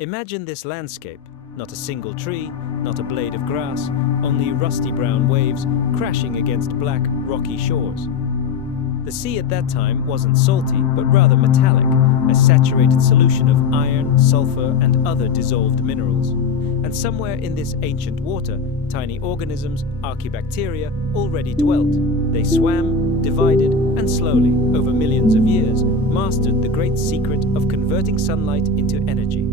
Imagine this landscape. Not a single tree, not a blade of grass, only rusty brown waves crashing against black, rocky shores. The sea at that time wasn't salty, but rather metallic, a saturated solution of iron, sulfur, and other dissolved minerals. And somewhere in this ancient water, tiny organisms, archaebacteria, already dwelt. They swam, divided, and slowly, over millions of years, mastered the great secret of converting sunlight into energy.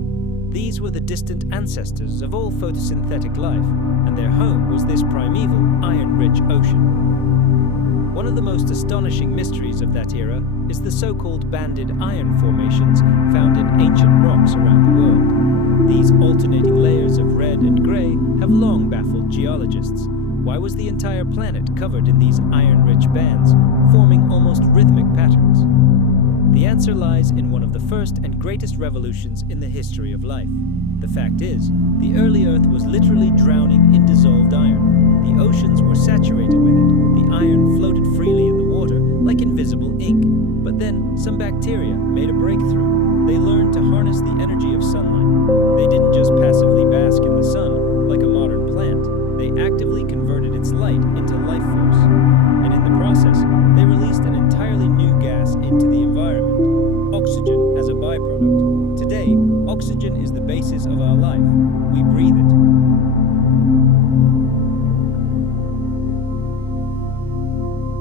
These were the distant ancestors of all photosynthetic life, and their home was this primeval, iron-rich ocean. One of the most astonishing mysteries of that era is the so-called banded iron formations found in ancient rocks around the world. These alternating layers of red and grey have long baffled geologists. Why was the entire planet covered in these iron-rich bands, forming almost rhythmic patterns? The answer lies in one of the first and greatest revolutions in the history of life. The fact is, the early Earth was literally drowning in dissolved iron. The oceans were saturated with it. The iron floated freely in the water like invisible ink. But then, some bacteria made a breakthrough. They learned to harness the energy of sunlight. They didn't just passively bask in the sun like a modern plant. They actively converted its light into life force. And in the process, they released an entirely new gas into the environment, oxygen as a byproduct. Today, oxygen is the basis of our life. We breathe it.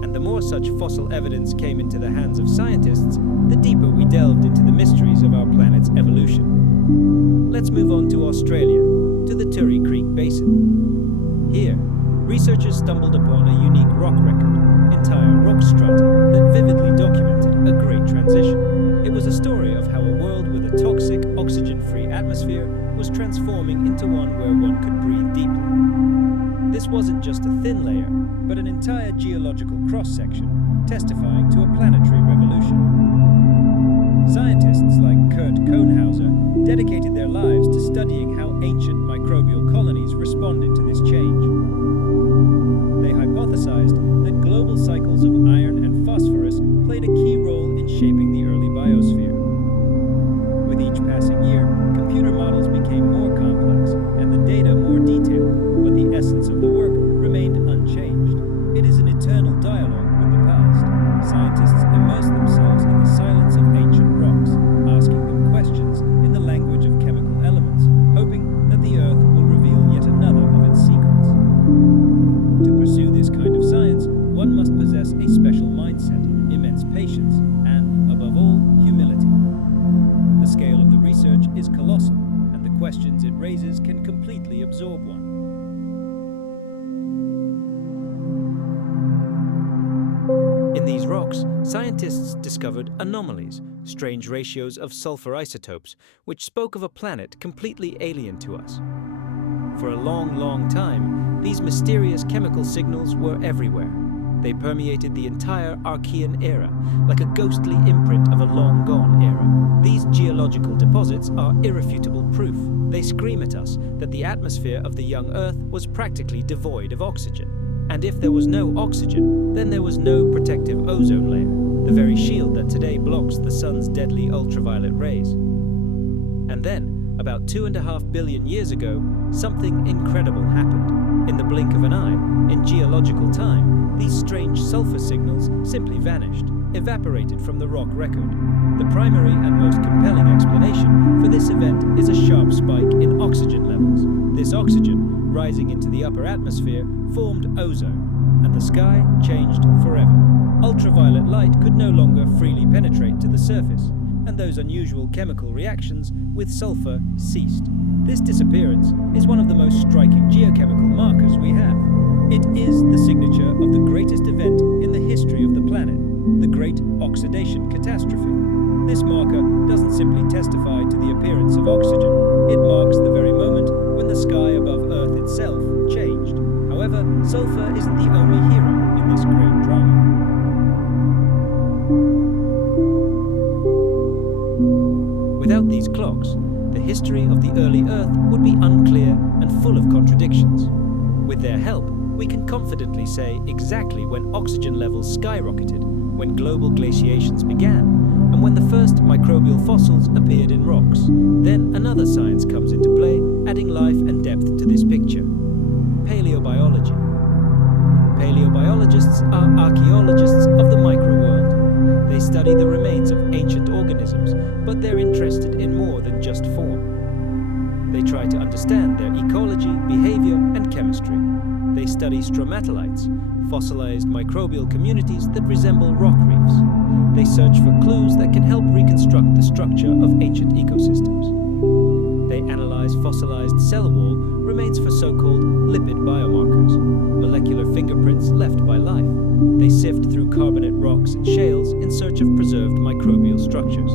And the more such fossil evidence came into the hands of scientists, the deeper we delved into the mysteries of our planet's evolution. Let's move on to Australia, to the Turri Creek Basin. Here, researchers stumbled upon a unique rock record, entire rock strata that vividly documented a great transition. It was a story of how a world with a toxic, oxygen-free atmosphere was transforming into one where one could breathe deeply. This wasn't just a thin layer, but an entire geological cross-section, testifying to a planetary revolution. Scientists like Kurt Kohnhauser dedicated their lives to studying how ancient microbial colonies responded to this change. They hypothesized that global cycles of iron and phosphorus played a key role in shaping the early biosphere. With each passing year, computer models became more complex and the data more detailed, but the essence of the work remained unchanged. It is an eternal dialogue with the past. Scientists immerse themselves in the silence of ancient rocks, asking them questions in the language of chemical elements, hoping that the Earth will reveal yet another of its secrets. To pursue this kind of science, one must possess a special mindset, immense patience, and, above all, humility. The scale of the research is colossal, and the questions it raises can completely absorb one. In these rocks, scientists discovered anomalies, strange ratios of sulfur isotopes, which spoke of a planet completely alien to us. For a long, long time, these mysterious chemical signals were everywhere. They permeated the entire Archean Era, like a ghostly imprint of a long-gone era. These geological deposits are irrefutable proof. They scream at us that the atmosphere of the young Earth was practically devoid of oxygen. And if there was no oxygen, then there was no protective ozone layer, the very shield that today blocks the sun's deadly ultraviolet rays. And then, about 2.5 billion years ago, something incredible happened. In the blink of an eye, in geological time, these strange sulfur signals simply vanished, evaporated from the rock record. The primary and most compelling explanation for this event is a sharp spike in oxygen levels. This oxygen, rising into the upper atmosphere, formed ozone, and the sky changed forever. Ultraviolet light could no longer freely penetrate to the surface, and those unusual chemical reactions with sulfur ceased. This disappearance is one of the most striking geochemical markers we have. It is the signature of the greatest event in the history of the planet, the Great Oxidation Catastrophe. This marker doesn't simply testify to the appearance of oxygen. It marks the very moment when the sky above Earth itself changed. However, sulfur isn't the only hero in this great drama. Without these clocks, the history of the early Earth would be unclear and full of contradictions. With their help, we can confidently say exactly when oxygen levels skyrocketed, when global glaciations began, and when the first microbial fossils appeared in rocks. Then another science comes into play, adding life and depth to this picture: paleobiology. Paleobiologists are archaeologists of the microworld. They study the remains of ancient organisms, but they're interested in more than just form. They try to understand their ecology, behavior, and chemistry. They study stromatolites, fossilized microbial communities that resemble rock reefs. They search for clues that can help reconstruct the structure of ancient ecosystems. They analyze fossilized cell wall remains for so-called lipid biomarkers, molecular fingerprints left by life. They sift through carbonate rocks and shales in search of preserved microbial structures.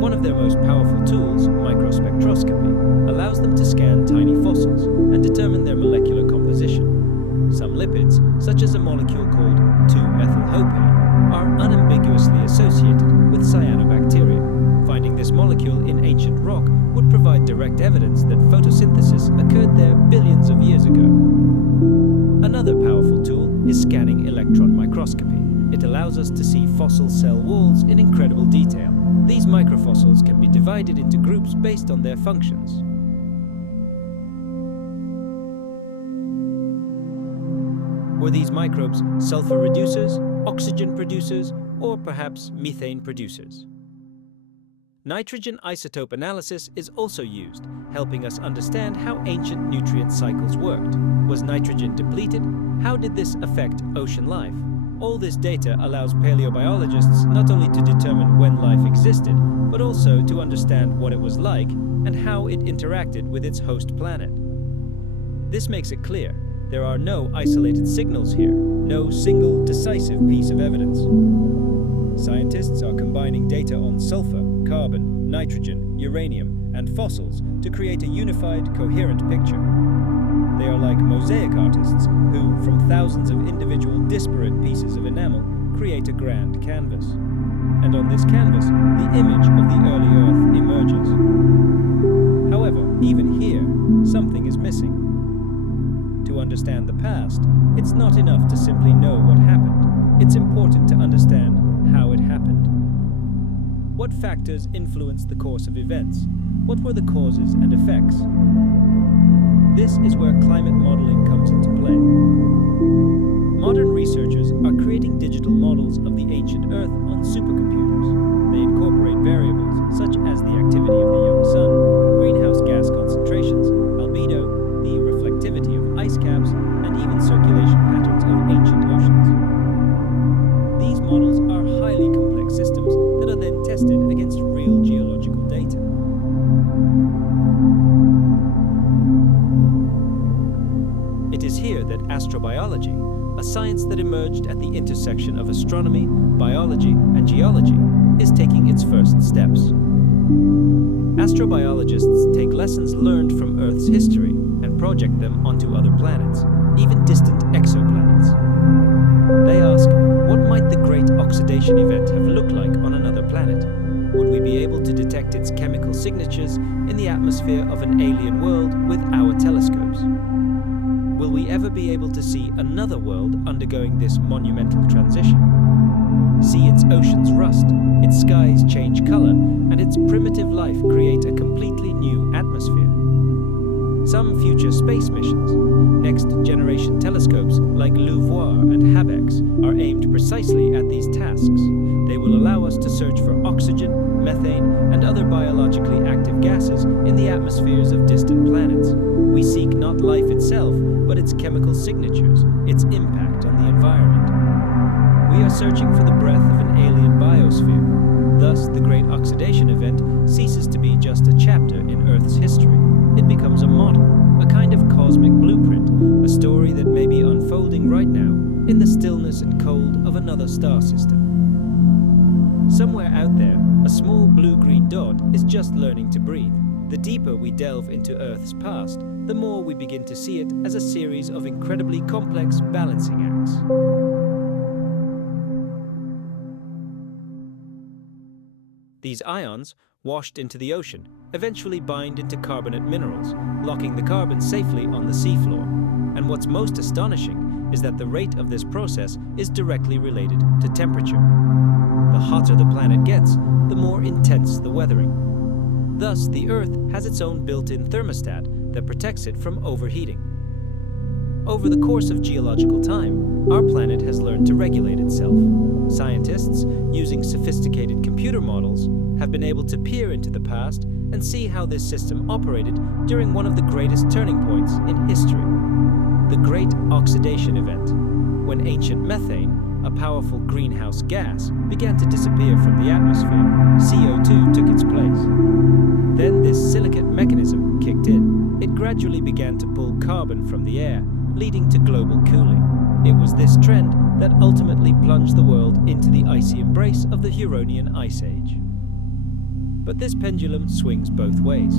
One of their most powerful tools, microspectroscopy, allows them to scan tiny fossils and determine their molecular composition. Some lipids, such as a molecule called 2-methylhopane, are unambiguously associated with cyanobacteria. Finding this molecule in ancient rock would provide direct evidence that photosynthesis occurred there billions of years ago. Another powerful tool is scanning electron microscopy. It allows us to see fossil cell walls in incredible detail. These microfossils can be divided into groups based on their functions. Were these microbes sulfur reducers, oxygen producers, or perhaps methane producers? Nitrogen isotope analysis is also used, helping us understand how ancient nutrient cycles worked. Was nitrogen depleted? How did this affect ocean life? All this data allows paleobiologists not only to determine when life existed, but also to understand what it was like and how it interacted with its host planet. This makes it clear there are no isolated signals here, no single decisive piece of evidence. Scientists are combining data on sulfur, carbon, nitrogen, uranium, and fossils to create a unified, coherent picture. They are like mosaic artists who, from thousands of individual disparate pieces of enamel, create a grand canvas. And on this canvas, the image of the early Earth emerges. However, even here, something is missing. To understand the past, it's not enough to simply know what happened. It's important to understand how it happened. What factors influenced the course of events? What were the causes and effects? This is where climate modeling comes into play. Modern researchers are creating digital models of the ancient Earth on supercomputers. They incorporate variables such as the activity of the young sun, greenhouse gas concentrations, albedo, the reflectivity of ice caps, and even circulation patterns of ancient oceans. These models are highly complex systems that are then tested against real geological data. It is here that astrobiology, a science that emerged at the intersection of astronomy, biology, and geology, is taking its first steps. Astrobiologists take lessons learned from Earth's history and project them onto other planets, even distant exoplanets. They ask, what might the Great Oxidation Event have looked like on another planet? Would we be able to detect its chemical signatures in the atmosphere of an alien world with our telescopes? Will we ever be able to see another world undergoing this monumental transition? See its oceans rust, its skies change color, and its primitive life create a completely new atmosphere. Some future space missions, next-generation telescopes like LUVOIR and HABEX, are aimed precisely at these tasks. They will allow us to search for oxygen, methane, and other biologically active gases in the atmospheres of distant planets. We seek not life itself, but its chemical signatures, its impact on the environment. We are searching for the breath of an alien biosphere. Thus, the Great Oxidation Event ceases to be just a chapter in Earth's history. It becomes a model, a kind of cosmic blueprint, a story that may be unfolding right now in the stillness and cold of another star system. Somewhere out there, a small blue-green dot is just learning to breathe. The deeper we delve into Earth's past, the more we begin to see it as a series of incredibly complex balancing acts. These ions, washed into the ocean, eventually bind into carbonate minerals, locking the carbon safely on the seafloor. And what's most astonishing is that the rate of this process is directly related to temperature. The hotter the planet gets, the more intense the weathering. Thus, the Earth has its own built-in thermostat that protects it from overheating. Over the course of geological time, our planet has learned to regulate itself. Scientists, using sophisticated computer models, have been able to peer into the past and see how this system operated during one of the greatest turning points in history, the Great Oxidation Event, when ancient methane, a powerful greenhouse gas, began to disappear from the atmosphere. CO2 took its place. Then this silicate mechanism kicked in. It gradually began to pull carbon from the air, leading to global cooling. It was this trend that ultimately plunged the world into the icy embrace of the Huronian Ice Age. But this pendulum swings both ways.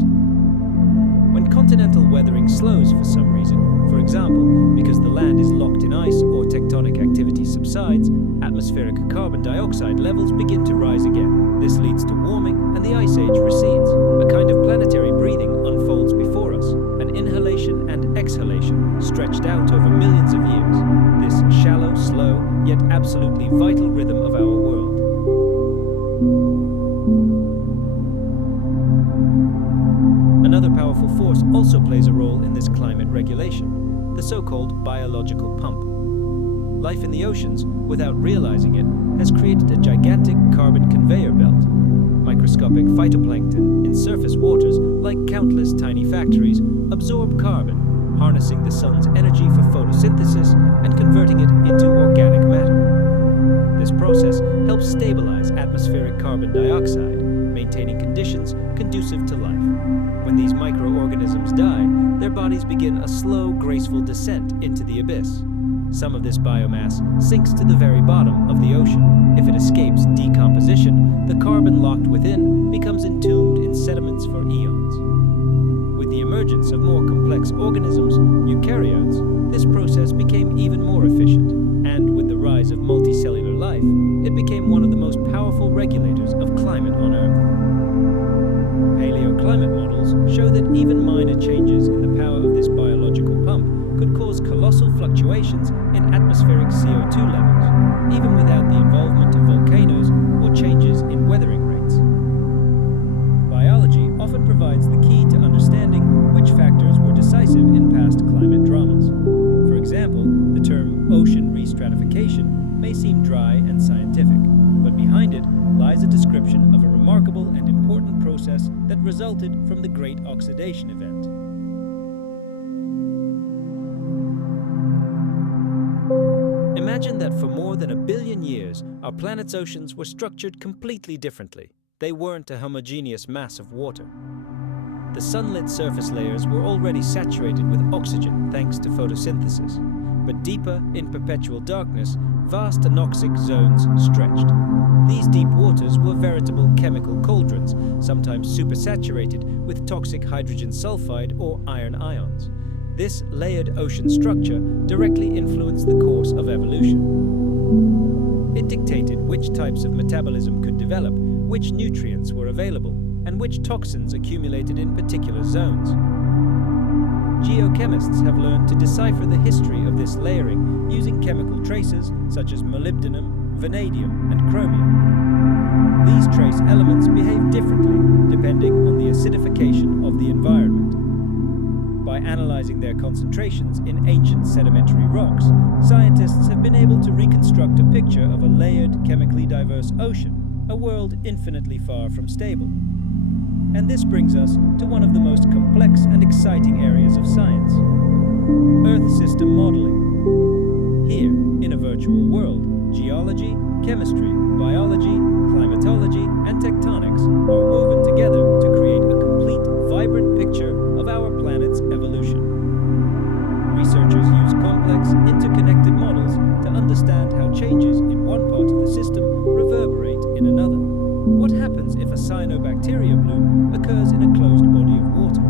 When continental weathering slows for some reason, for example, because the land is locked in ice or tectonic activity subsides, atmospheric carbon dioxide levels begin to rise again. This leads to warming and the ice age recedes. A kind of planetary breathing unfolds before us, an inhalation and exhalation stretched out over millions of years. This shallow, slow, yet absolutely vital rhythm of our world. Another powerful force also plays a role in this climate regulation, the so-called biological pump. Life in the oceans, without realizing it, has created a gigantic carbon conveyor belt. Microscopic phytoplankton in surface waters, like countless tiny factories, absorb carbon, harnessing the sun's energy for photosynthesis and converting it into organic matter. This process helps stabilize atmospheric carbon dioxide, maintaining conditions conducive to life. When these microorganisms die, their bodies begin a slow, graceful descent into the abyss. Some of this biomass sinks to the very bottom of the ocean. If it escapes decomposition, the carbon locked within becomes entombed in sediments for eons. With the emergence of more complex organisms, eukaryotes, this process became even more efficient, and with the rise of multicellular life, it became one of the most powerful regulators of climate on Earth. Paleoclimate models show that even minor changes in the power of this biological pump could cause colossal fluctuations in atmospheric CO2 levels, even without the involvement of volcanoes or changes in weathering rates. Biology often provides the key to understanding which factors were decisive in past climate dramas. For example, the term ocean restratification may seem dry and scientific, but behind it lies a description of a remarkable and important process that resulted from the Great Oxidation Event. Imagine that for more than 1 billion years, our planet's oceans were structured completely differently. They weren't a homogeneous mass of water. The sunlit surface layers were already saturated with oxygen thanks to photosynthesis, but deeper in perpetual darkness, vast anoxic zones stretched. These deep waters were veritable chemical cauldrons, sometimes supersaturated with toxic hydrogen sulfide or iron ions. This layered ocean structure directly influenced the course of evolution. It dictated which types of metabolism could develop, which nutrients were available, and which toxins accumulated in particular zones. Geochemists have learned to decipher the history of this layering using chemical traces such as molybdenum, vanadium, and chromium. These trace elements behave differently depending on the acidification of the environment. By analyzing their concentrations in ancient sedimentary rocks, scientists have been able to reconstruct a picture of a layered, chemically diverse ocean, a world infinitely far from stable. And this brings us to one of the most complex and exciting areas of science: Earth system modeling. Here, in a virtual world, geology, chemistry, biology, climatology, and tectonics are woven together to create a complete, vibrant picture of our planet's evolution. Researchers use complex, interconnected models to understand how changes in one part of the system reverberate in another. What happens if a cyanobacteria bloom occurs in a closed body of water?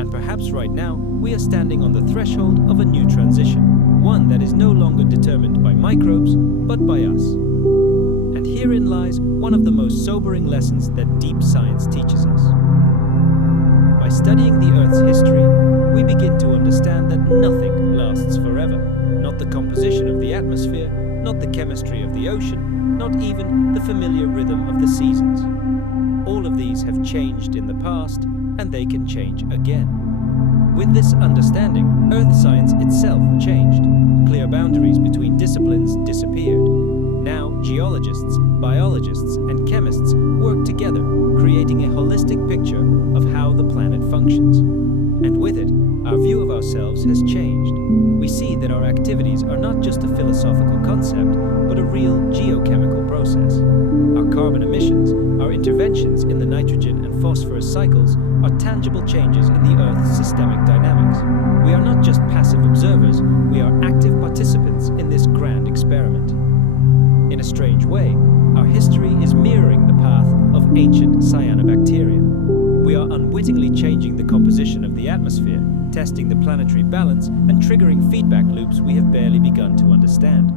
And perhaps right now, we are standing on the threshold of a new transition, one that is no longer determined by microbes, but by us. And herein lies one of the most sobering lessons that deep science teaches us. By studying the Earth's history, we begin to understand that nothing lasts forever. Not the composition of the atmosphere, not the chemistry of the ocean, not even the familiar rhythm of the seasons. All of these have changed in the past, and they can change again. With this understanding, Earth science itself changed. Clear boundaries between disciplines disappeared. Now, geologists, biologists, and chemists work together, creating a holistic picture of how the planet functions. And with it, our view of ourselves has changed. We see that our activities are not just a philosophical concept, but a real geochemical process. Our carbon emissions, our interventions in the nitrogen and phosphorus cycles, are tangible changes in the Earth's systemic dynamics. We are not just passive observers, we are active participants in this grand experiment. In a strange way, our history is mirroring the path of ancient cyanobacteria. We are unwittingly changing the composition of the atmosphere, testing the planetary balance, and triggering feedback loops we have barely begun to understand.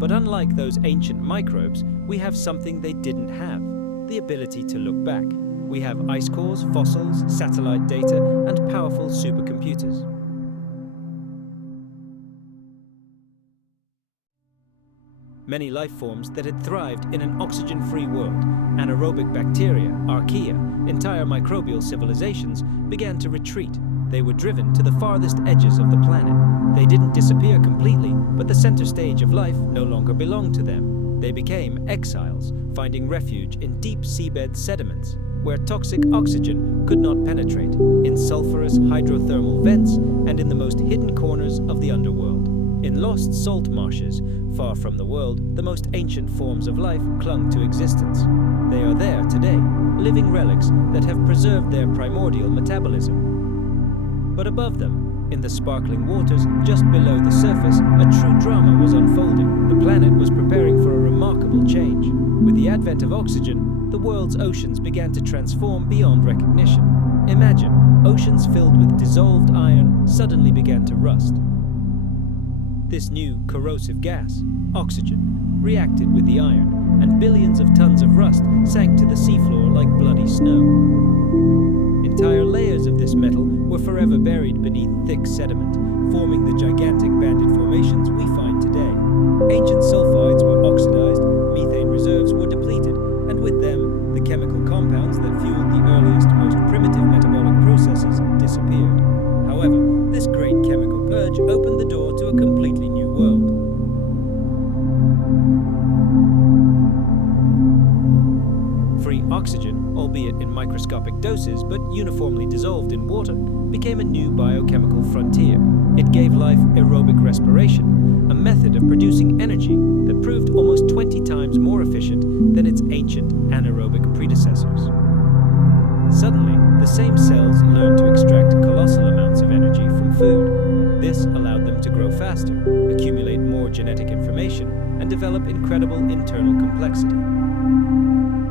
But unlike those ancient microbes, we have something they didn't have: the ability to look back. We have ice cores, fossils, satellite data, and powerful supercomputers. Many life forms that had thrived in an oxygen-free world, anaerobic bacteria, archaea, entire microbial civilizations, began to retreat. They were driven to the farthest edges of the planet. They didn't disappear completely, but the center stage of life no longer belonged to them. They became exiles, finding refuge in deep seabed sediments, where toxic oxygen could not penetrate, in sulfurous hydrothermal vents, and in the most hidden corners of the underworld. In lost salt marshes, far from the world, the most ancient forms of life clung to existence. They are there today, living relics that have preserved their primordial metabolism. But above them, in the sparkling waters just below the surface, a true drama was unfolding. The planet was preparing for a remarkable change. With the advent of oxygen, the world's oceans began to transform beyond recognition. Imagine, oceans filled with dissolved iron suddenly began to rust. This new corrosive gas, oxygen, reacted with the iron, and billions of tons of rust sank to the seafloor like bloody snow. Entire layers of this metal were forever buried beneath thick sediment, forming the gigantic banded formations we find today. Ancient sulfides were oxidized, methane reserves were depleted, and with them, the chemical compounds that fueled the earliest, most primitive metabolic processes disappeared. However, this great chemical purge opened the door to a completely new world. Free oxygen, albeit in microscopic doses but uniformly dissolved in water, became a new biochemical frontier. It gave life aerobic respiration, a method of producing energy that proved almost 20 times more efficient than its ancient anaerobic predecessors. Suddenly, the same cells learned to extract colossal amounts of energy from food. This allowed them to grow faster, accumulate more genetic information, and develop incredible internal complexity.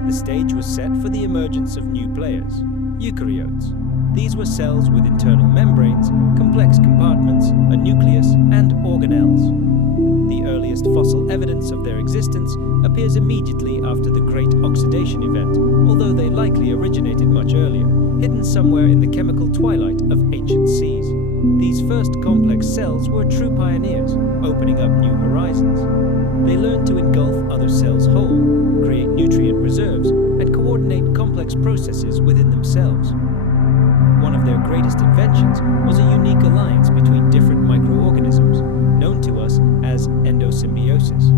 The stage was set for the emergence of new players, eukaryotes. These were cells with internal membranes, complex compartments, a nucleus, and organelles. The earliest fossil evidence of their existence appears immediately after the Great Oxidation Event, although they likely originated much earlier, hidden somewhere in the chemical twilight of ancient seas. These first complex cells were true pioneers, opening up new horizons. They learned to engulf other cells whole, create nutrient reserves, and coordinate complex processes within themselves. One of their greatest inventions was a unique alliance between different microorganisms, known to us as endosymbiosis.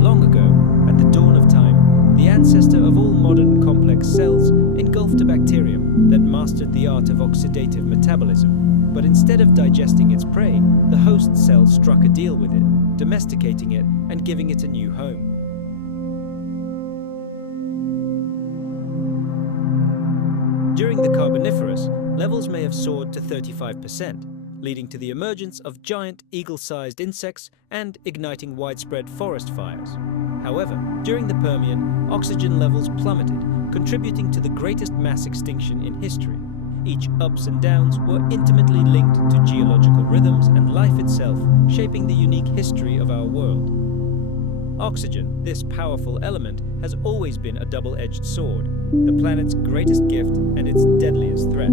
Long ago, at the dawn of time, the ancestor of all modern complex cells engulfed a bacterium that mastered the art of oxidative metabolism. But instead of digesting its prey, the host cell struck a deal with it, domesticating it and giving it a new home. During the Carboniferous, levels may have soared to 35%, leading to the emergence of giant eagle-sized insects and igniting widespread forest fires. However, during the Permian, oxygen levels plummeted, contributing to the greatest mass extinction in history. Each ups and downs were intimately linked to geological rhythms and life itself, shaping the unique history of our world. Oxygen, this powerful element, has always been a double-edged sword, the planet's greatest gift and its deadliest threat.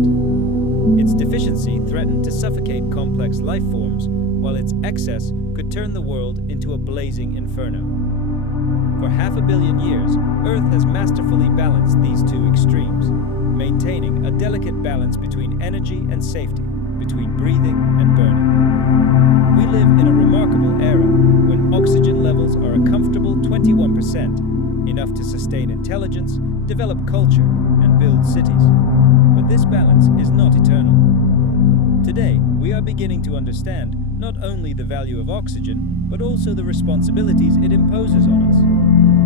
Its deficiency threatened to suffocate complex life forms, while its excess could turn the world into a blazing inferno. For 500 million years, Earth has masterfully balanced these two extremes, maintaining a delicate balance between energy and safety, between breathing and burning. We live in a remarkable era when oxygen levels are a comfortable 21%, enough to sustain intelligence, develop culture, and build cities. But this balance is not eternal. Today, we are beginning to understand not only the value of oxygen, but also the responsibilities it imposes on us.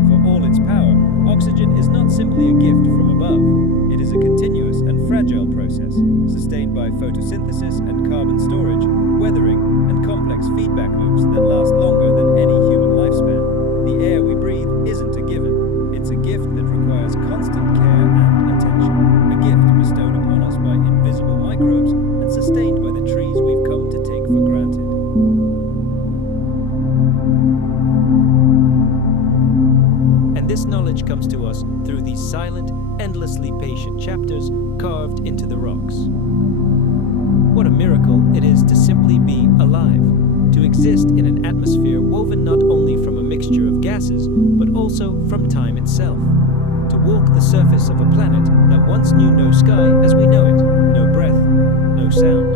For all its power, oxygen is not simply a gift from above. It is a continuous and fragile process, sustained by photosynthesis and carbon storage, weathering, and complex feedback loops that last longer than any human lifespan. The air we breathe isn't a given. It's a gift that requires constant care and attention. A gift bestowed upon us by invisible microbes and sustained by the trees we've come to take for granted. And this knowledge comes to us through these silent, endlessly patient chapters carved into the rocks. What a miracle it is to simply be alive, to exist in an atmosphere woven not only from a mixture of gases, but also from time itself, to walk the surface of a planet that once knew no sky as we know it, no breath, no sound.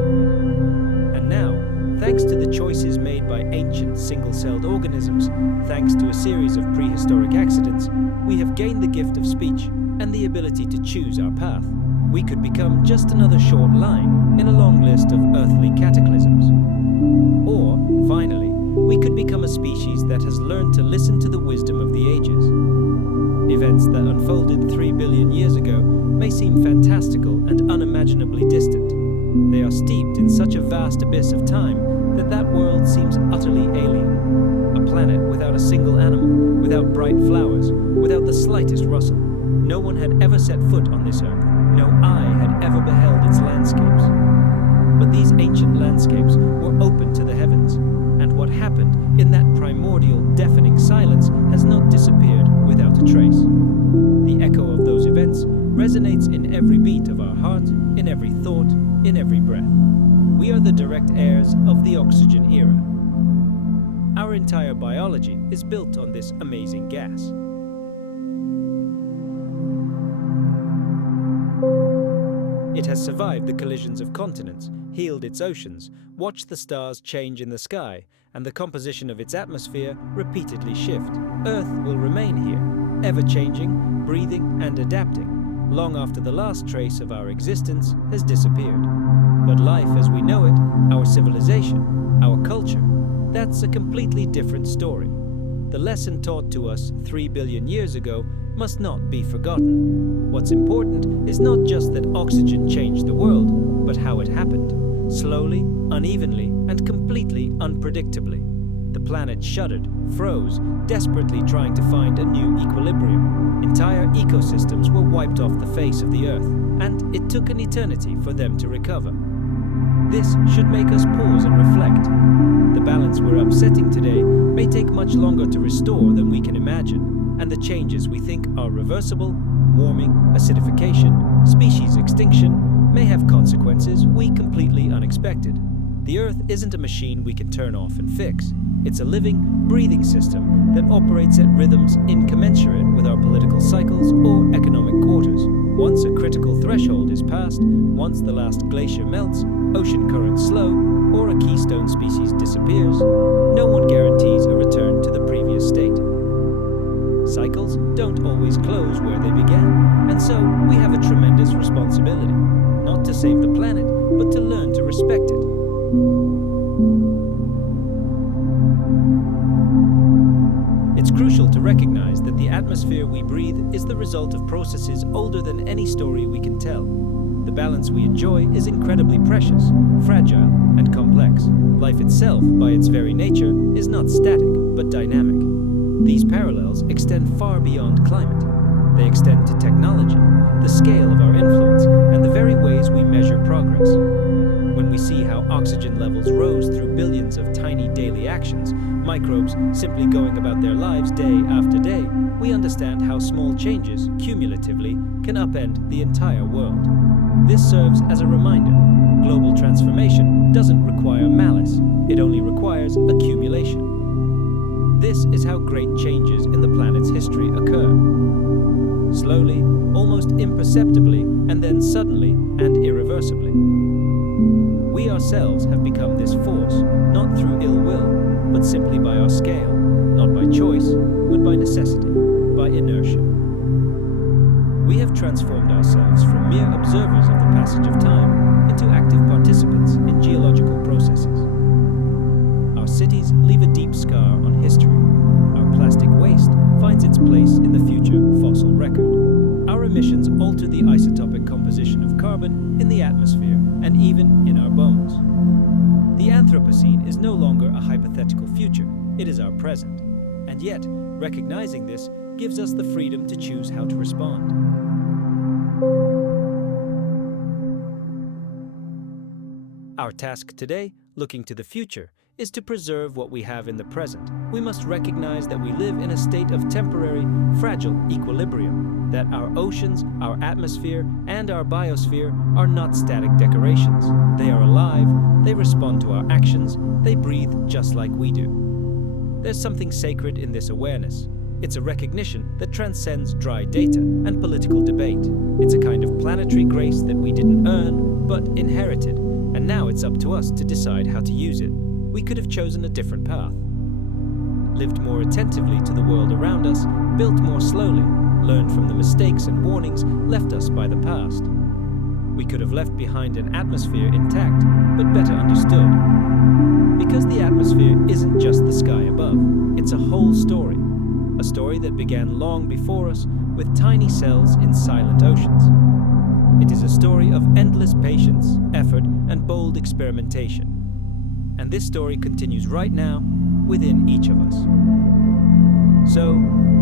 And now, thanks to the choices made by ancient single-celled organisms, thanks to a series of prehistoric accidents, we have gained the gift of speech and the ability to choose our path. We could become just another short line in a long list of earthly cataclysms. Or, finally, we could become a species that has learned to listen to the wisdom of the ages. Events that unfolded 3 billion years ago may seem fantastical and unimaginably distant. They are steeped in such a vast abyss of time that world seems utterly alien. A planet without a single animal, without bright flowers, without the slightest rustle. No one had ever set foot on this earth. No eye had ever beheld its landscapes. But these ancient landscapes were open to the heavens, and what happened in that primordial, deafening silence has not disappeared without a trace. The echo of those events resonates in every beat of our heart, in every thought, in every breath. We are the direct heirs of the Oxygen Era. Our entire biology is built on this amazing gas. It has survived the collisions of continents, healed its oceans, watched the stars change in the sky, and the composition of its atmosphere repeatedly shift. Earth will remain here, ever-changing, breathing and adapting, long after the last trace of our existence has disappeared. But life as we know it, our civilization, our culture, that's a completely different story. The lesson taught to us 3 billion years ago must not be forgotten. What's important is not just that oxygen changed the world, but how it happened. Slowly, unevenly, and completely unpredictably. The planet shuddered, froze, desperately trying to find a new equilibrium. Entire ecosystems were wiped off the face of the Earth, and it took an eternity for them to recover. This should make us pause and reflect. The balance we're upsetting today may take much longer to restore than we can imagine, and the changes we think are reversible, warming, acidification, species extinction, may have consequences we completely unexpected. The Earth isn't a machine we can turn off and fix. It's a living, breathing system that operates at rhythms incommensurate with our political cycles or economic quarters. Once a critical threshold is passed, once the last glacier melts, ocean currents slow, or a keystone species disappears, no one guarantees a return to the previous state. Cycles don't always close where they began, and so we have a tremendous responsibility, not to save the planet, but to learn to respect it. It's crucial to recognize that the atmosphere we breathe is the result of processes older than any story we can tell. The balance we enjoy is incredibly precious, fragile, and complex. Life itself, by its very nature, is not static, but dynamic. These parallels extend far beyond climate. They extend to technology, the scale of our influence, and the very ways we measure progress. When we see how oxygen levels rose through billions of tiny daily actions, microbes simply going about their lives day after day, we understand how small changes, cumulatively, can upend the entire world. This serves as a reminder. Global transformation doesn't require malice, it only requires accumulation. This is how great changes in the planet's history occur. Slowly, almost imperceptibly, and then suddenly and irreversibly. We ourselves have become this force, not through ill will, but simply by our scale, not by choice, but by necessity, by inertia. We have transformed ourselves from mere observers of the passage of time into active participants in geological processes. Our cities leave a deep scar on history. Our plastic waste finds its place in the future fossil record. Our emissions alter the isotopic composition of carbon in the atmosphere and even in our bones. The Anthropocene is no longer a hypothetical future, it is our present. And yet, recognizing this gives us the freedom to choose how to respond. Our task today, looking to the future, is to preserve what we have in the present. We must recognize that we live in a state of temporary, fragile equilibrium, that our oceans, our atmosphere, and our biosphere are not static decorations. They are alive, they respond to our actions, they breathe just like we do. There's something sacred in this awareness. It's a recognition that transcends dry data and political debate. It's a kind of planetary grace that we didn't earn, but inherited, and now it's up to us to decide how to use it. We could have chosen a different path. Lived more attentively to the world around us, built more slowly, learned from the mistakes and warnings left us by the past. We could have left behind an atmosphere intact, but better understood. Because the atmosphere isn't just the sky above, it's a whole story. A story that began long before us with tiny cells in silent oceans. It is a story of endless patience, effort, and bold experimentation. And this story continues right now within each of us. So,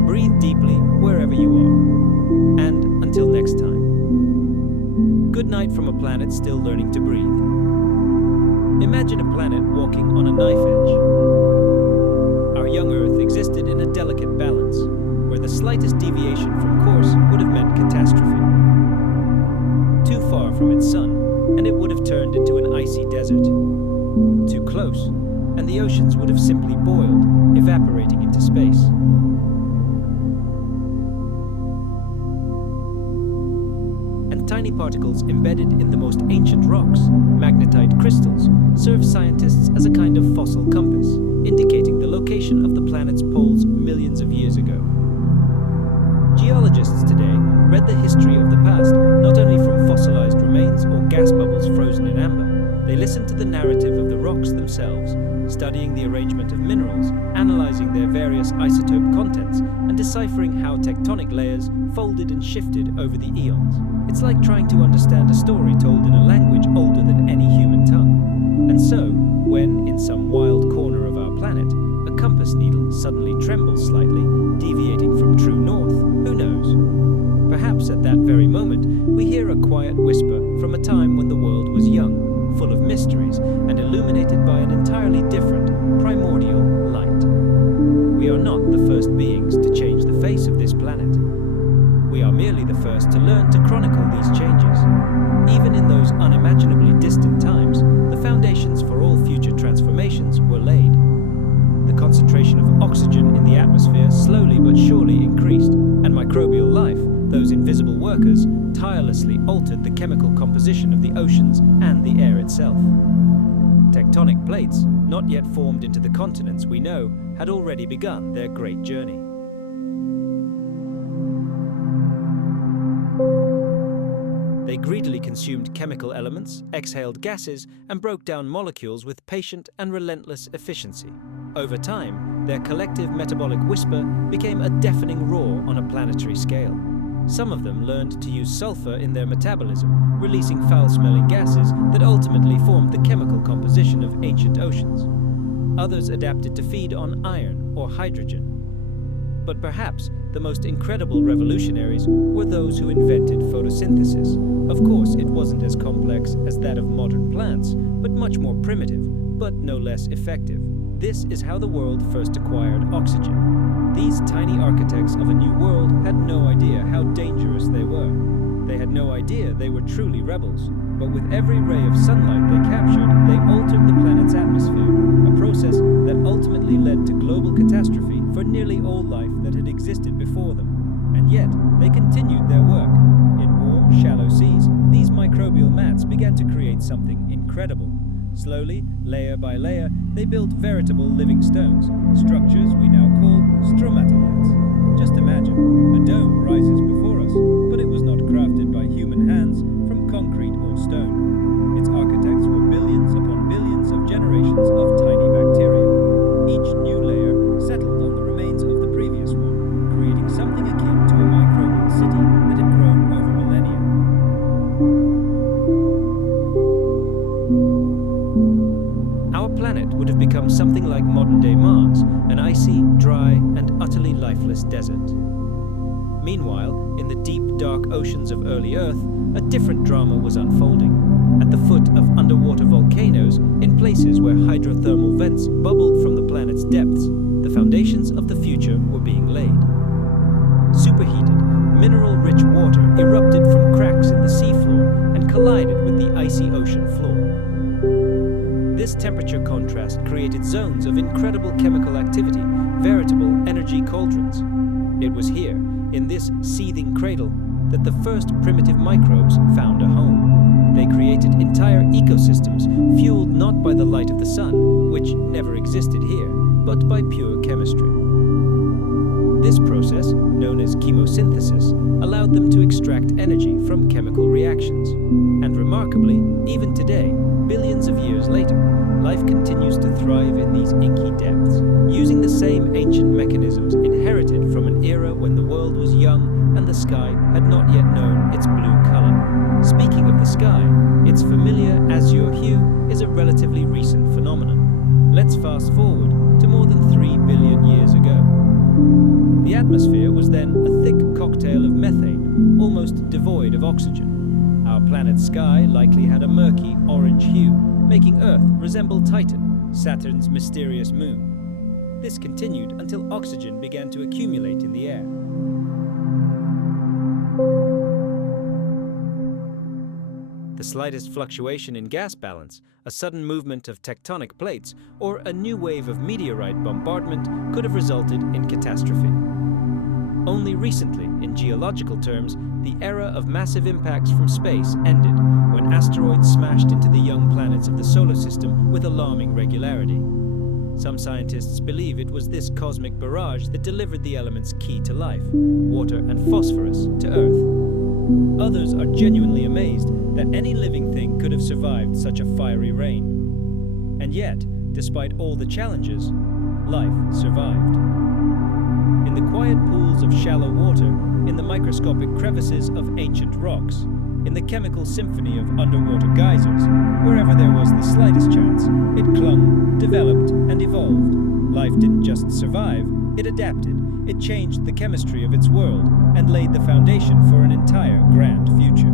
breathe deeply wherever you are. And until next time. Good night from a planet still learning to breathe. Imagine a planet walking on a knife edge. Our young Earth existed in a delicate balance, where the slightest deviation from course would have meant catastrophe. Too far from its sun, and it would have turned into an icy desert. Too close, and the oceans would have simply boiled, evaporating into space. And tiny particles embedded in the most ancient rocks, magnetite crystals, serve scientists as a kind of fossil compass, indicating the location of the planet's poles millions of years ago. Geologists today read the history of the past not only from fossilized remains or gas bubbles frozen in amber. They listened to the narrative of the rocks themselves, studying the arrangement of minerals, analyzing their various isotope contents, and deciphering how tectonic layers folded and shifted over the eons. It's like trying to understand a story told in a language older than any human tongue. And so, when, in some wild corner of our planet, a compass needle suddenly trembles slightly, deviating from true north, who knows? Perhaps at that very moment, we hear a quiet whisper from a time when the world was young, full of mysteries, and illuminated by an entirely different, primordial light. We are not the first beings to change the face of this planet. We are merely the first to learn to chronicle these changes. Even in those unimaginably distant times, the foundations for all future transformations were laid. The concentration of oxygen in the atmosphere slowly but surely increased, and microbial life, those invisible workers, tirelessly altered the chemical composition of the oceans and the air itself. Tectonic plates, not yet formed into the continents we know, had already begun their great journey. They greedily consumed chemical elements, exhaled gases, and broke down molecules with patient and relentless efficiency. Over time, their collective metabolic whisper became a deafening roar on a planetary scale. Some of them learned to use sulfur in their metabolism, releasing foul-smelling gases that ultimately formed the chemical composition of ancient oceans. Others adapted to feed on iron or hydrogen. But perhaps the most incredible revolutionaries were those who invented photosynthesis. Of course, it wasn't as complex as that of modern plants, but much more primitive, but no less effective. This is how the world first acquired oxygen. These tiny architects of a new world had no idea how dangerous they were. They had no idea they were truly rebels. But with every ray of sunlight they captured, they altered the planet's atmosphere, a process that ultimately led to global catastrophe for nearly all life that had existed before them. And yet, they continued their work. In warm, shallow seas, these microbial mats began to create something incredible. Slowly, layer by layer, they built veritable living stones, structures we now call stromatolites. Just imagine, a dome rises before us, but it was not crafted by human hands from concrete or stone. Its architects were billions upon billions of generations of tiny bacteria. Each new layer settled on the remains of the previous one, creating something akin to a microbial city that had grown over millennia. Our planet would have become something like modern-day Mars, an icy, dry, and utterly lifeless desert. Meanwhile, in the deep, dark oceans of early Earth, a different drama was unfolding. At the foot of underwater volcanoes, in places where hydrothermal vents bubbled from the planet's depths, the foundations of the future were being laid. Superheated, mineral-rich water erupted from cracks in the seafloor and collided with the icy ocean floor. This temperature contrast created zones of incredible chemical activity, veritable energy cauldrons. It was here, in this seething cradle, that the first primitive microbes found a home. They created entire ecosystems fueled not by the light of the sun, which never existed here, but by pure chemistry. This process, known as chemosynthesis, allowed them to extract energy from chemical reactions. And remarkably, even today, billions of years later, life continues to thrive in these inky depths, using the same ancient mechanisms inherited from an era when the world was young and the sky had not yet known its blue color. Speaking of the sky, its familiar azure hue is a relatively recent phenomenon. Let's fast forward to more than 3 billion years ago. The atmosphere was then a thick cocktail of methane, almost devoid of oxygen. Our planet's sky likely had a murky orange hue, making Earth resemble Titan, Saturn's mysterious moon. This continued until oxygen began to accumulate in the air. The slightest fluctuation in gas balance, a sudden movement of tectonic plates, or a new wave of meteorite bombardment could have resulted in catastrophe. Only recently, in geological terms, the era of massive impacts from space ended when asteroids smashed into the young planets of the solar system with alarming regularity. Some scientists believe it was this cosmic barrage that delivered the elements key to life, water and phosphorus, to Earth. Others are genuinely amazed that any living thing could have survived such a fiery rain. And yet, despite all the challenges, life survived. In the quiet pools of shallow water, in the microscopic crevices of ancient rocks, in the chemical symphony of underwater geysers, wherever there was the slightest chance, it clung, developed, and evolved. Life didn't just survive, it adapted. It changed the chemistry of its world and laid the foundation for an entire grand future.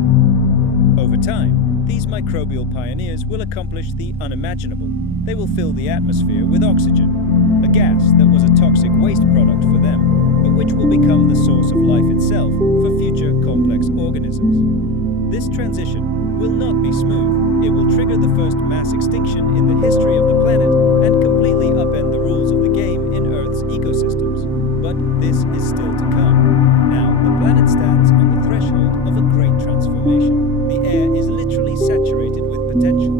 Over time, these microbial pioneers will accomplish the unimaginable. They will fill the atmosphere with oxygen, a gas that was a toxic waste product for them, but which will become the source of life itself for future complex organisms. This transition will not be smooth. It will trigger the first mass extinction in the history of the planet and completely upend the rules of the game in Earth's ecosystems. But this is still to come. Now, the planet stands on the threshold of a great transformation. The air is literally saturated with potential.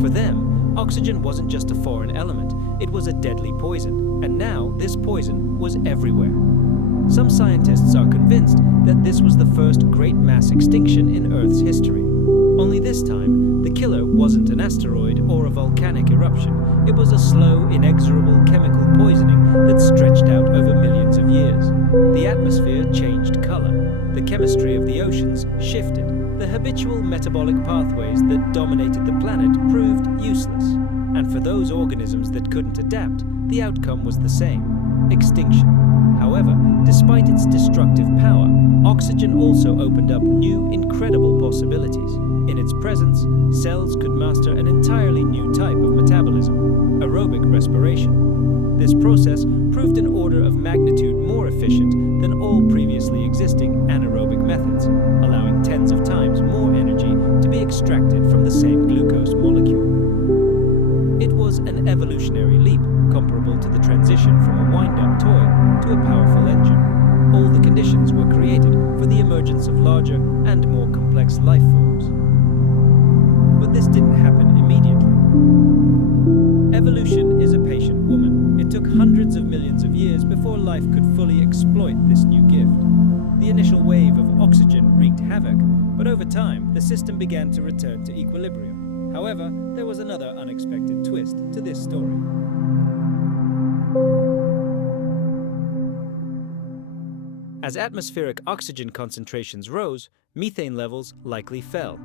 For them, oxygen wasn't just a foreign element, it was a deadly poison, and now this poison was everywhere. Some scientists are convinced that this was the first great mass extinction in Earth's history. Only this time, the killer wasn't an asteroid or a volcanic eruption. It was a slow, inexorable chemical poisoning that stretched out over millions of years. The atmosphere changed color. The chemistry of the oceans shifted. The habitual metabolic pathways that dominated the planet proved useless. And for those organisms that couldn't adapt, the outcome was the same: extinction. However, despite its destructive power, oxygen also opened up new, incredible possibilities. In its presence, cells could master an entirely new type of metabolism: aerobic respiration. This process proved an order of magnitude more efficient than all previously existing anaerobic methods, allowing tens of times more energy to be extracted from the same glucose molecule. It was an evolutionary leap comparable to the transition from a wind-up toy to a powerful engine. All the conditions were created for the emergence of larger and more complex life forms. But this didn't happen immediately. Evolution is a patient woman. It took hundreds of millions of years before life could fully exploit this new gift. The initial wave of oxygen wreaked havoc, but over time, the system began to return to equilibrium. However, there was another unexpected twist to this story. As atmospheric oxygen concentrations rose, methane levels likely fell.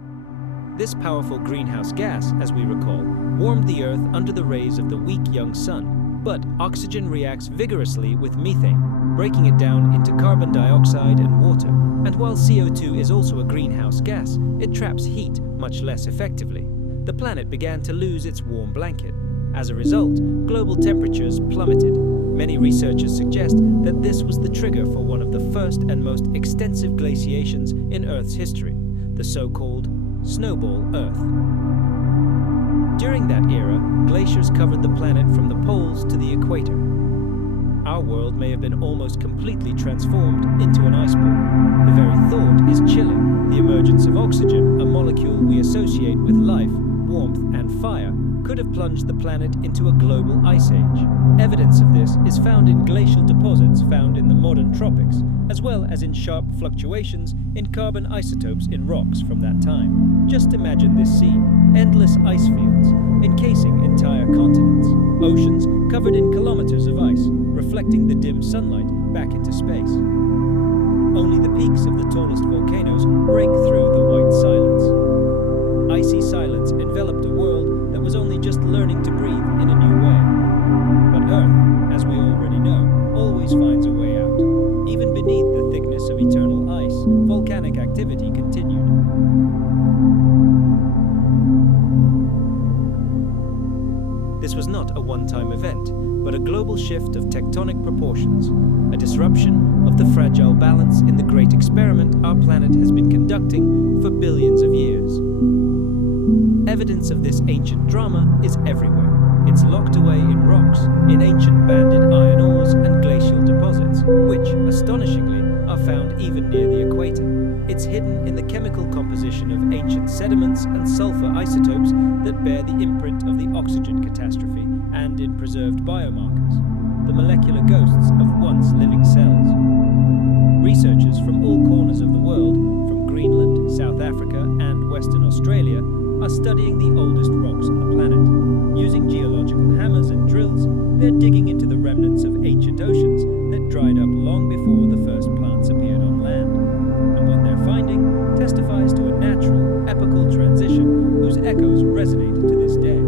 This powerful greenhouse gas, as we recall, warmed the Earth under the rays of the weak young sun. But oxygen reacts vigorously with methane, breaking it down into carbon dioxide and water. And while CO2 is also a greenhouse gas, it traps heat much less effectively. The planet began to lose its warm blanket. As a result, global temperatures plummeted. Many researchers suggest that this was the trigger for one of the first and most extensive glaciations in Earth's history, the so-called Snowball Earth. During that era, glaciers covered the planet from the poles to the equator. Our world may have been almost completely transformed into an iceball. The very thought is chilling. The emergence of oxygen, a molecule we associate with life, warmth, and fire, could have plunged the planet into a global ice age. Evidence of this is found in glacial deposits found in the modern tropics, as well as in sharp fluctuations in carbon isotopes in rocks from that time. Just imagine this scene: endless ice fields, encasing entire continents, oceans covered in kilometers of ice, reflecting the dim sunlight back into space. Only the peaks of the tallest volcanoes break through the white silence. Icy silence enveloped a world that was only just learning to breathe in a new way. But Earth, as we already know, always finds a way out. Even beneath the thickness of eternal ice, volcanic activity continued. This was not a one-time event, but a global shift of tectonic proportions, a disruption of the fragile balance in the great experiment our planet has been conducting for billions of years. Evidence of this ancient drama is everywhere. It's locked away in rocks, in ancient banded iron ores and glacial deposits, which, astonishingly, are found even near the equator. It's hidden in the chemical composition of ancient sediments and sulfur isotopes that bear the imprint of the oxygen catastrophe, and in preserved biomarkers, the molecular ghosts of once living cells. Researchers from all corners of the world, from Greenland, South Africa, and Western Australia, are studying the oldest rocks on the planet. Using geological hammers and drills, they're digging into the remnants of ancient oceans that dried up long before the first plants appeared on land. And what they're finding testifies to a natural, epical transition whose echoes resonate to this day.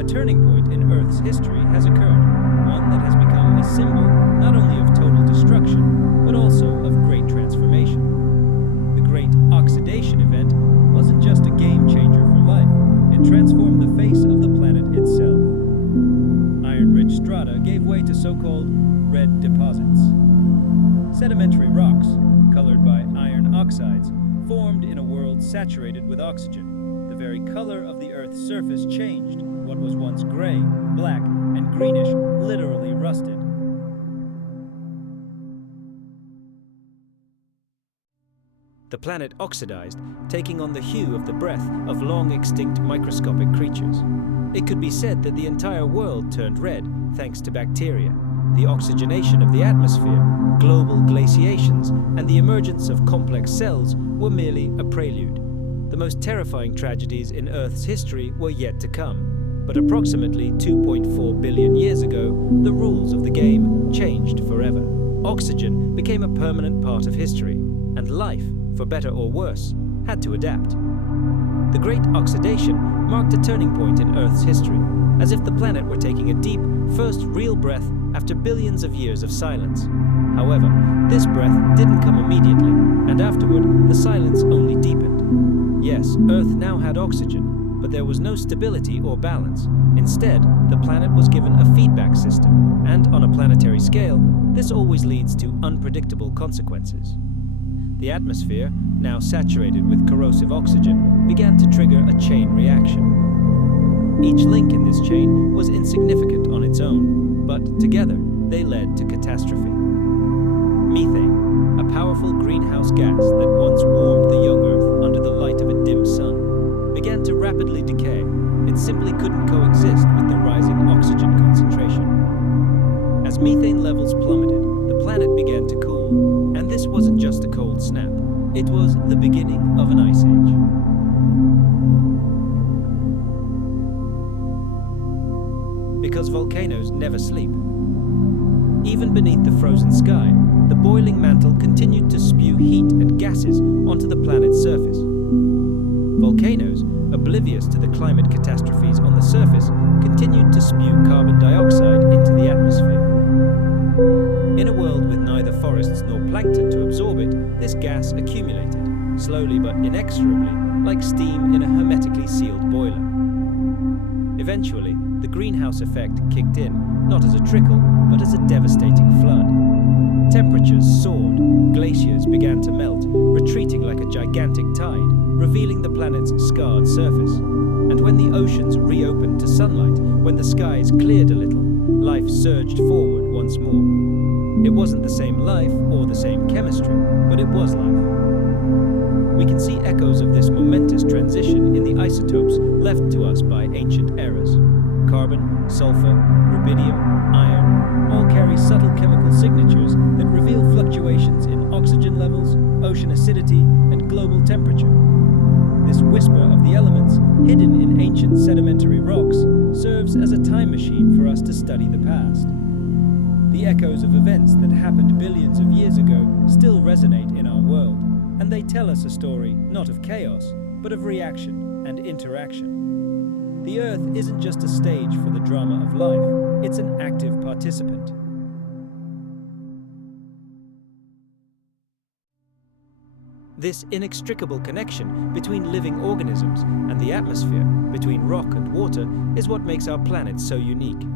A turning point in Earth's history has occurred, one that has become a symbol not only of total destruction, but also of great transformation. The Great Oxidation Event wasn't just a game changer for life, it transformed the face of the planet itself. Iron-rich strata gave way to so-called red deposits. Sedimentary rocks, colored by iron oxides, formed in a world saturated with oxygen. The very color of the Earth's surface changed. What was once gray, black, and greenish literally rusted. The planet oxidized, taking on the hue of the breath of long-extinct microscopic creatures. It could be said that the entire world turned red thanks to bacteria. The oxygenation of the atmosphere, global glaciations, and the emergence of complex cells were merely a prelude. The most terrifying tragedies in Earth's history were yet to come. But approximately 2.4 billion years ago, the rules of the game changed forever. Oxygen became a permanent part of history, and life, for better or worse, had to adapt. The Great Oxidation marked a turning point in Earth's history, as if the planet were taking a deep, first real breath after billions of years of silence. However, this breath didn't come immediately, and afterward, the silence only deepened. Yes, Earth now had oxygen, but there was no stability or balance. Instead, the planet was given a feedback system, and on a planetary scale, this always leads to unpredictable consequences. The atmosphere, now saturated with corrosive oxygen, began to trigger a chain reaction. Each link in this chain was insignificant on its own, but together they led to catastrophe. Methane, a powerful greenhouse gas that once warmed the young Earth under the light of a dim sun, began to rapidly decay. It simply couldn't coexist with the rising oxygen concentration. As methane levels plummeted, the planet began to cool, and this wasn't just a cold snap. It was the beginning of an ice age. Because volcanoes never sleep. Even beneath the frozen sky, the boiling mantle continued to spew heat and gases onto the planet's surface. Volcanoes, oblivious to the climate catastrophes on the surface, continued to spew carbon dioxide into the atmosphere. In a world with neither forests nor plankton to absorb it, this gas accumulated, slowly but inexorably, like steam in a hermetically sealed boiler. Eventually, the greenhouse effect kicked in, not as a trickle, but as a devastating flood. Temperatures soared, glaciers began to melt, retreating like a gigantic tide, revealing the planet's scarred surface. And when the oceans reopened to sunlight, when the skies cleared a little, life surged forward once more. It wasn't the same life or the same chemistry, but it was life. We can see echoes of this momentous transition in the isotopes left to us by ancient eras. Carbon, sulfur, rubidium, iron, all carry subtle chemical signatures that reveal fluctuations in oxygen levels, ocean acidity, and global temperature. This whisper of the elements, hidden in ancient sedimentary rocks, serves as a time machine for us to study the past. The echoes of events that happened billions of years ago still resonate in our world, and they tell us a story not of chaos, but of reaction and interaction. The Earth isn't just a stage for the drama of life, it's an active participant. This inextricable connection between living organisms and the atmosphere, between rock and water, is what makes our planet so unique.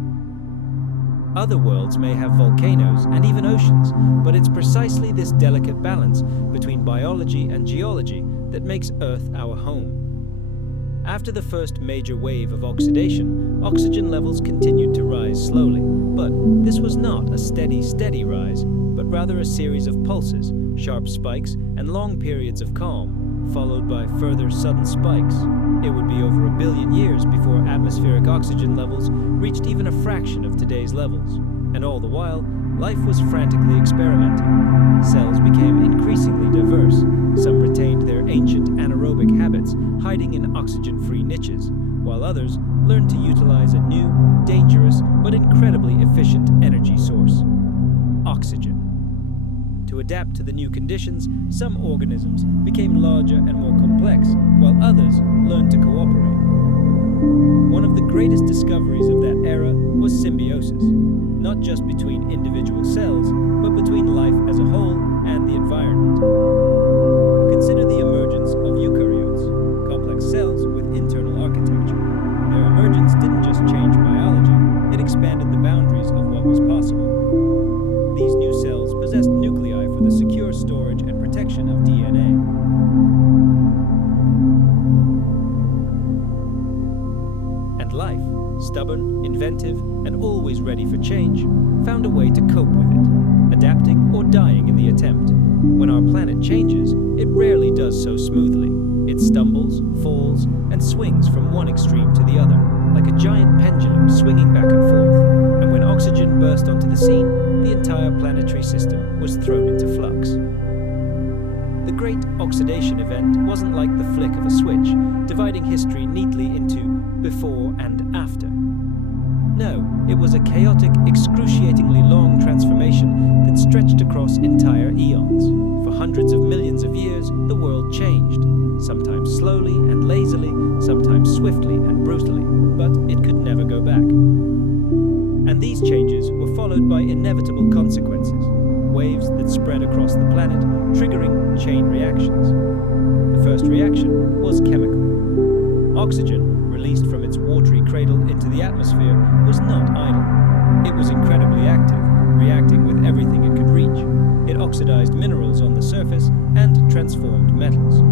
Other worlds may have volcanoes and even oceans, but it's precisely this delicate balance between biology and geology that makes Earth our home. After the first major wave of oxidation, oxygen levels continued to rise slowly, but this was not a steady rise, but rather a series of pulses, sharp spikes, and long periods of calm, followed by further sudden spikes. It would be over 1 billion years before atmospheric oxygen levels reached even a fraction of today's levels. And all the while, life was frantically experimenting. Cells became increasingly diverse. Some retained their ancient anaerobic habits, hiding in oxygen-free niches, while others learned to utilize a new, dangerous, but incredibly efficient energy source: oxygen. To adapt to the new conditions, some organisms became larger and more complex, while others learned to cooperate. One of the greatest discoveries of that era was symbiosis, not just between individual cells, but between life as a whole and the environment. Consider the emergence of eukaryotes, complex cells with internal architecture. Their emergence didn't just change biology, it expanded the boundaries of what was possible. These new cells possessed nuclei for the secure storage and protection of DNA. And life, stubborn, inventive, and always ready for change, found a way to cope with it, adapting or dying in the attempt. When our planet changes, it rarely does so smoothly. It stumbles, falls, and swings from one extreme to the other, like a giant pendulum swinging back and forth. And when oxygen burst onto the scene, the entire planetary system was thrown into flux. The Great Oxidation Event wasn't like the flick of a switch, dividing history neatly into before and after. No, It was a chaotic, excruciatingly long transformation that stretched across entire eons. For hundreds of millions of years, the world changed, sometimes slowly and lazily, sometimes swiftly and brutally, but it could never go back. And these changes were followed by inevitable consequences, waves that spread across the planet, triggering chain reactions. The first reaction was chemical. Oxygen, released from its watery cradle into the atmosphere, was not idle. It was incredibly active, reacting with everything it could reach. It oxidized minerals on the surface and transformed metals.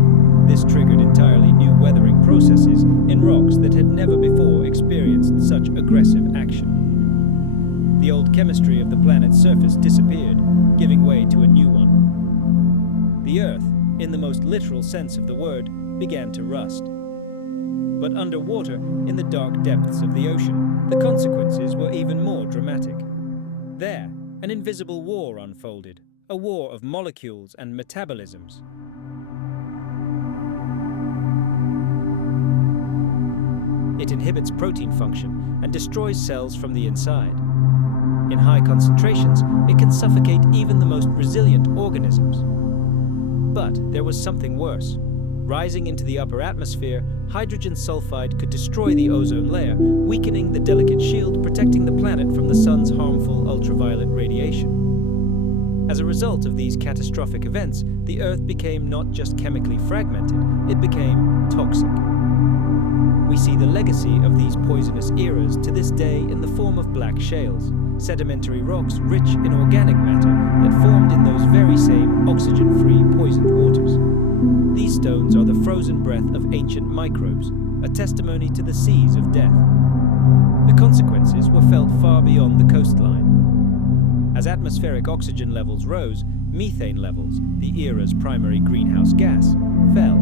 This triggered entirely new weathering processes in rocks that had never before experienced such aggressive action. The old chemistry of the planet's surface disappeared, giving way to a new one. The Earth, in the most literal sense of the word, began to rust. But underwater, in the dark depths of the ocean, the consequences were even more dramatic. There, an invisible war unfolded, a war of molecules and metabolisms. It inhibits protein function and destroys cells from the inside. In high concentrations, it can suffocate even the most resilient organisms. But there was something worse. Rising into the upper atmosphere, hydrogen sulfide could destroy the ozone layer, weakening the delicate shield protecting the planet from the sun's harmful ultraviolet radiation. As a result of these catastrophic events, the Earth became not just chemically fragmented, it became toxic. We see the legacy of these poisonous eras to this day in the form of black shales, sedimentary rocks rich in organic matter that formed in those very same oxygen-free poisoned waters. These stones are the frozen breath of ancient microbes, a testimony to the seas of death. The consequences were felt far beyond the coastline. As atmospheric oxygen levels rose, methane levels, the era's primary greenhouse gas, fell.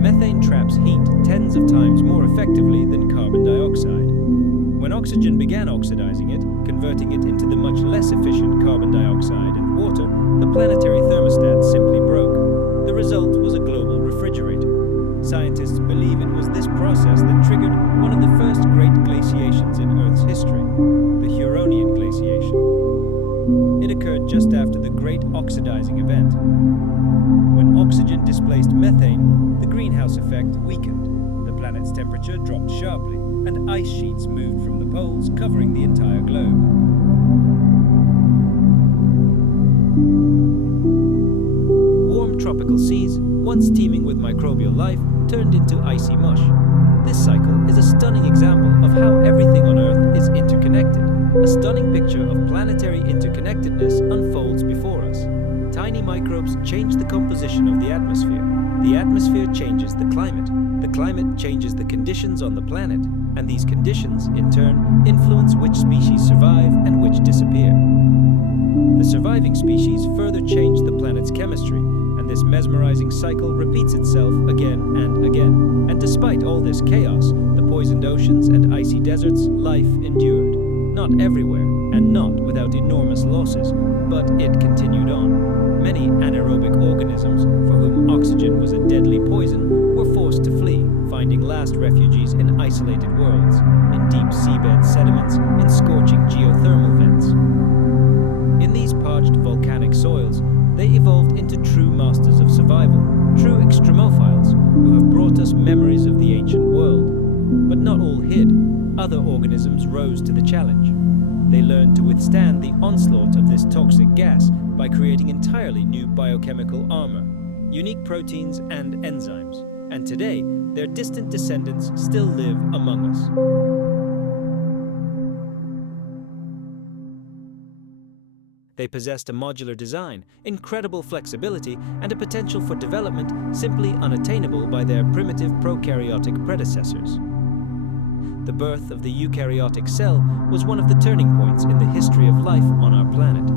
Methane traps heat tens of times more effectively than carbon dioxide. When oxygen began oxidizing it, converting it into the much less efficient carbon dioxide and water, the planetary thermostat simply broke. The result was a global refrigerator. Scientists believe it was this process that triggered one of the first great glaciations in Earth's history, the Huronian glaciation. It occurred just after the Great Oxidation Event. When oxygen displaced methane, the greenhouse effect weakened. The planet's temperature dropped sharply, and ice sheets moved from the poles, covering the entire globe. Warm tropical seas, once teeming with microbial life, turned into icy mush. This cycle is a stunning example of how everything on Earth is interconnected. A stunning picture of planetary interconnectedness unfolds before us. Tiny microbes change the composition of the atmosphere. The atmosphere changes the climate changes the conditions on the planet, and these conditions, in turn, influence which species survive and which disappear. The surviving species further change the planet's chemistry, and this mesmerizing cycle repeats itself again and again. And despite all this chaos, the poisoned oceans and icy deserts, life endured. Not everywhere, and not without enormous losses, but it continued on. Many anaerobic organisms, for whom oxygen was a deadly poison, were forced to flee, finding last refuges in isolated worlds, in deep seabed sediments, in scorching geothermal vents. In these parched volcanic soils, they evolved into true masters of survival, true extremophiles, who have brought us memories of the ancient world. But not all hid. Other organisms rose to the challenge. They learned to withstand the onslaught of this toxic gas by creating entirely new biochemical armor, unique proteins and enzymes. And today, their distant descendants still live among us. They possessed a modular design, incredible flexibility, and a potential for development simply unattainable by their primitive prokaryotic predecessors. The birth of the eukaryotic cell was one of the turning points in the history of life on our planet.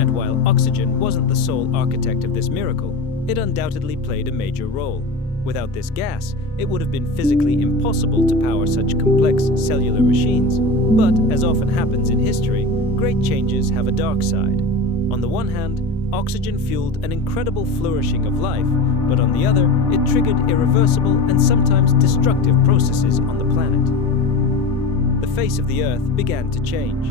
And while oxygen wasn't the sole architect of this miracle, it undoubtedly played a major role. Without this gas, it would have been physically impossible to power such complex cellular machines. But, as often happens in history, great changes have a dark side. On the one hand, oxygen fueled an incredible flourishing of life, but on the other, it triggered irreversible and sometimes destructive processes on the planet. the face of the Earth began to change.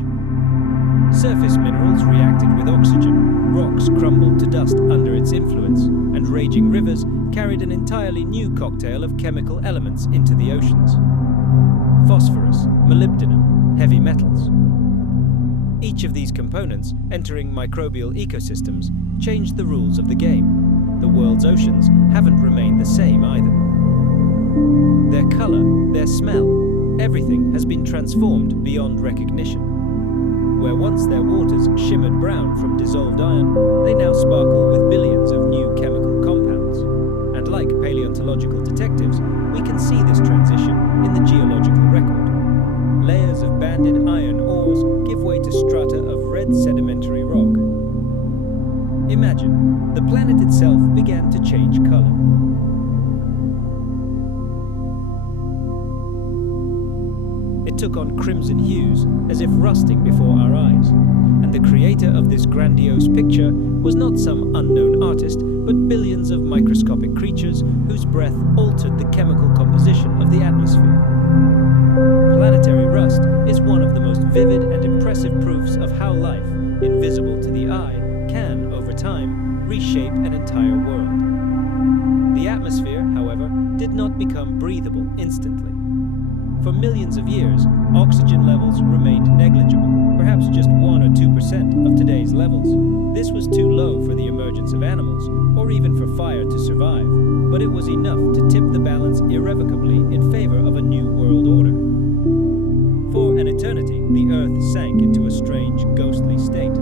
Surface minerals reacted with oxygen, rocks crumbled to dust under its influence, and raging rivers carried an entirely new cocktail of chemical elements into the oceans. Phosphorus, molybdenum, heavy metals. Each of these components, entering microbial ecosystems, changed the rules of the game. The world's oceans haven't remained the same either. Their color, their smell, everything has been transformed beyond recognition. Where once their waters shimmered brown from dissolved iron, they now sparkle with billions of new chemical compounds. And like paleontological detectives, we can see this transition in the geological record. Layers of banded iron ores give way to strata of red sedimentary rock. Imagine, the planet itself began to change color. It took on crimson hues, as if rusting before our eyes. And the creator of this grandiose picture was not some unknown artist, but billions of microscopic creatures whose breath altered the chemical composition of the atmosphere. Planetary rust is one of the most vivid and impressive proofs of how life, invisible to the eye, can, over time, reshape an entire world. The atmosphere, however, did not become breathable instantly. For millions of years, oxygen levels remained negligible, perhaps just 1 or 2% of today's levels. This was too low for the emergence of animals, or even for fire to survive, but it was enough to tip the balance irrevocably in favor of a new world order. For an eternity, the Earth sank into a strange, ghostly state.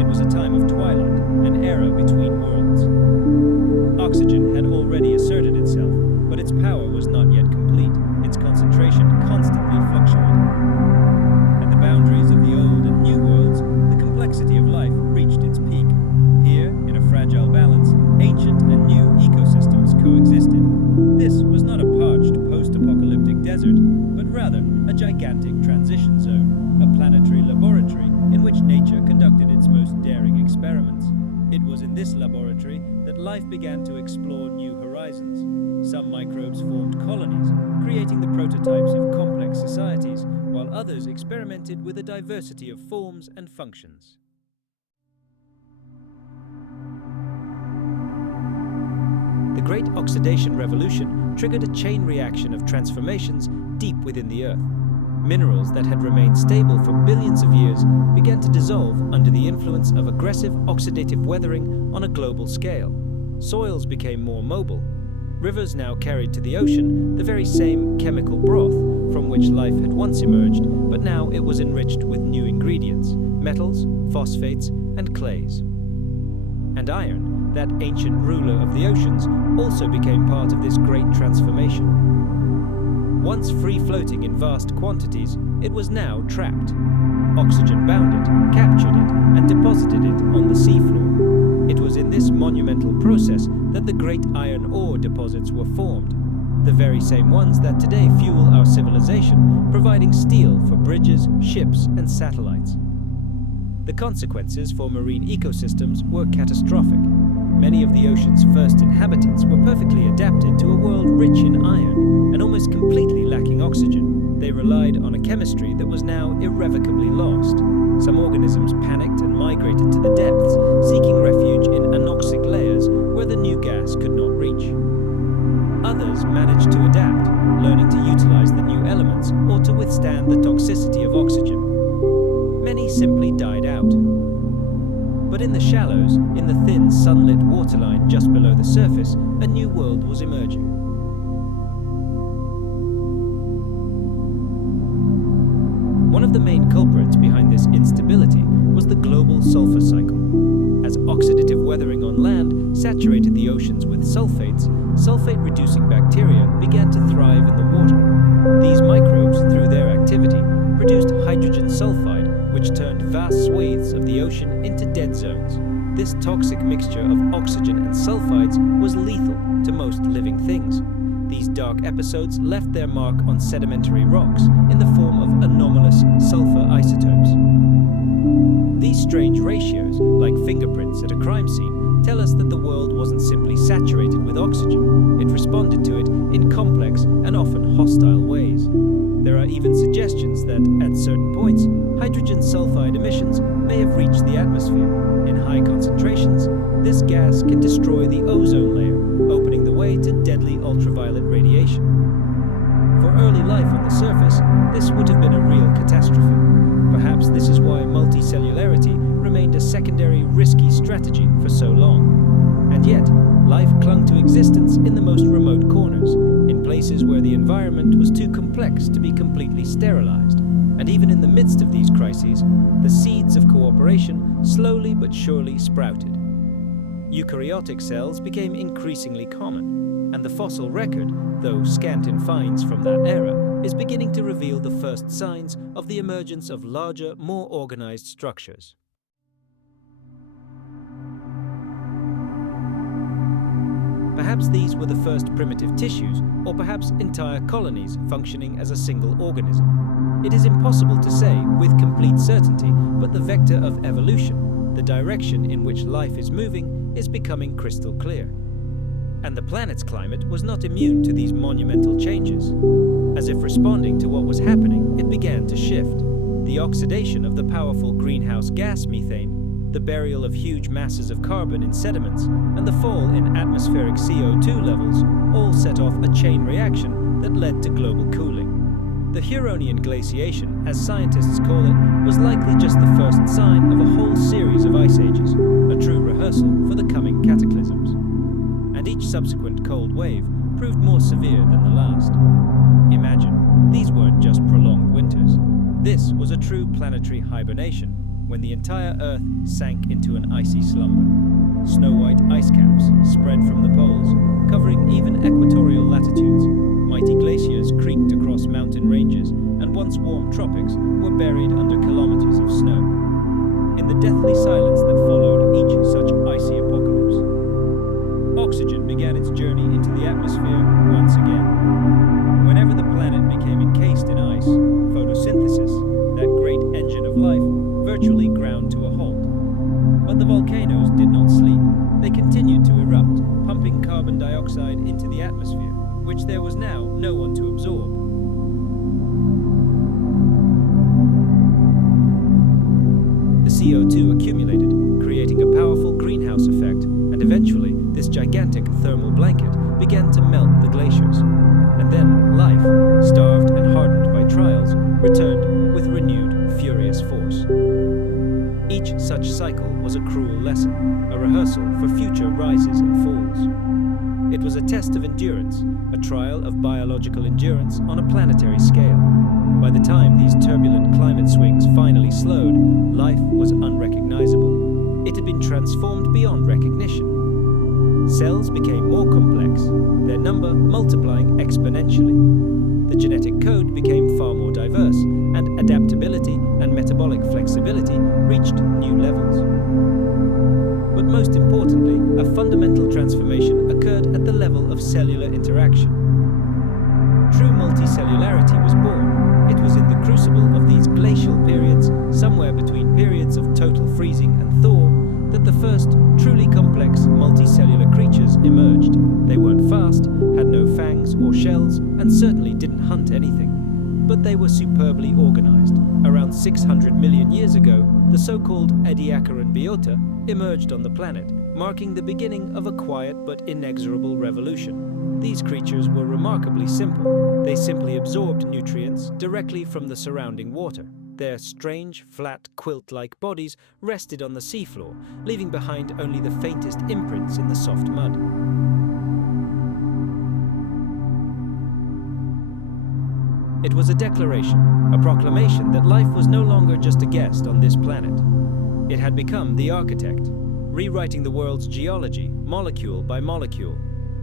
It was a time of twilight, an era between worlds. Oxygen had already asserted itself, but its power was not yet complete. Its concentration constantly fluctuated. At the boundaries of the old and new worlds, the complexity of life reached its peak. Here, in a fragile balance, ancient and new ecosystems coexisted. This was not a parched post-apocalyptic desert, but rather a gigantic transition zone, a planetary laboratory in which nature conducted its most daring experiments. It was in this laboratory that life began to explore new horizons. Some microbes formed colonies, creating the prototypes of complex societies, while others experimented with a diversity of forms and functions. The Great Oxidation Revolution triggered a chain reaction of transformations deep within the Earth. Minerals that had remained stable for billions of years began to dissolve under the influence of aggressive oxidative weathering on a global scale. Soils became more mobile. Rivers now carried to the ocean the very same chemical broth from which life had once emerged, but now it was enriched with new ingredients, metals, phosphates, and clays. And iron, that ancient ruler of the oceans, also became part of this great transformation. Once free-floating in vast quantities, it was now trapped. Oxygen bound it, captured it, and deposited it on the seafloor. It was in this monumental process that the great iron ore deposits were formed, the very same ones that today fuel our civilization, providing steel for bridges, ships, and satellites. The consequences for marine ecosystems were catastrophic. Many of the ocean's first inhabitants were perfectly adapted to a world rich in iron and almost completely lacking oxygen. They relied on a chemistry that was now irrevocably lost. Some organisms panicked and migrated to the depths, seeking refuge in anoxic layers where the new gas could not reach. Others managed to adapt, learning to utilize the new elements or to withstand the toxicity of oxygen. Many simply died out. But in the shallows, in the thin sunlit waterline just below the surface, a new world was emerging. One of the main culprits behind this instability was the global sulfur cycle. As oxidative weathering on land saturated the oceans with sulfates, sulfate-reducing bacteria began to thrive in the water. These microbes, through their activity, produced hydrogen sulfide, which turned vast swathes of the ocean into dead zones. This toxic mixture of oxygen and sulfides was lethal to most living things. These dark episodes left their mark on sedimentary rocks in the form of anomalous sulfur isotopes. These strange ratios, like fingerprints at a crime scene, tell us that the world wasn't simply saturated with oxygen. It responded to it in complex and often hostile ways. There are even suggestions that, at certain points, hydrogen sulfide emissions may have reached the atmosphere. In high concentrations, this gas can destroy the ozone layer, opening the way to deadly ultraviolet radiation. For early life on the surface, this would have been a real catastrophe. Perhaps this is why multicellularity remained a secondary, risky strategy for so long. And yet, life clung to existence in the most remote corners, in places where the environment was too complex to be completely sterilized. And even in the midst of these crises, the seeds of cooperation slowly but surely sprouted. Eukaryotic cells became increasingly common, and the fossil record, though scant in finds from that era, is beginning to reveal the first signs of the emergence of larger, more organized structures. Perhaps these were the first primitive tissues, or perhaps entire colonies functioning as a single organism. It is impossible to say with complete certainty, but the vector of evolution, the direction in which life is moving, is becoming crystal clear. And the planet's climate was not immune to these monumental changes. As if responding to what was happening, it began to shift. The oxidation of the powerful greenhouse gas methane, the burial of huge masses of carbon in sediments, and the fall in atmospheric CO2 levels all set off a chain reaction that led to global cooling. The Huronian glaciation, as scientists call it, was likely just the first sign of a whole series of ice ages, a true rehearsal for the coming cataclysms. And each subsequent cold wave proved more severe than the last. Imagine, these weren't just prolonged winters. This was a true planetary hibernation, when the entire Earth sank into an icy slumber. Snow-white ice caps spread from the poles, covering even equatorial latitudes. Mighty glaciers creaked across mountain ranges, and once warm tropics were buried under kilometers of snow. In the deathly silence that followed each such icy apocalypse, oxygen began its journey into the atmosphere once again. Whenever the planet became encased in ice, photosynthesis, that great engine of life, virtually ground to a halt. But the volcanoes did not sleep. They continued to erupt, pumping carbon dioxide into the atmosphere, which there was now no one to absorb. The CO2 accumulated, creating a powerful greenhouse effect, and eventually this gigantic thermal blanket began to melt the glaciers. And then life, starved and hardened by trials, returned with renewed, furious force. Each such cycle was a cruel lesson, a rehearsal for future rises and falls. It was a test of endurance, a trial of biological endurance on a planetary scale. By the time these turbulent climate swings finally slowed, life was unrecognizable. It had been transformed beyond recognition. Cells became more complex, their number multiplying exponentially. The genetic code became far more diverse, and adaptability and metabolic flexibility reached new levels. But most importantly, a fundamental transformation occurred at the level of cellular interaction. True multicellularity was born. It was in the crucible of these glacial periods, somewhere between periods of total freezing and thaw, that the first truly complex multicellular creatures emerged. They weren't fast, had no fangs or shells, and certainly didn't hunt anything. But they were superbly organized. Around 600 million years ago, the so-called Ediacaran biota emerged on the planet, marking the beginning of a quiet but inexorable revolution. These creatures were remarkably simple. They simply absorbed nutrients directly from the surrounding water. Their strange, flat, quilt-like bodies rested on the seafloor, leaving behind only the faintest imprints in the soft mud. It was a declaration, a proclamation that life was no longer just a guest on this planet. It had become the architect, rewriting the world's geology, molecule by molecule.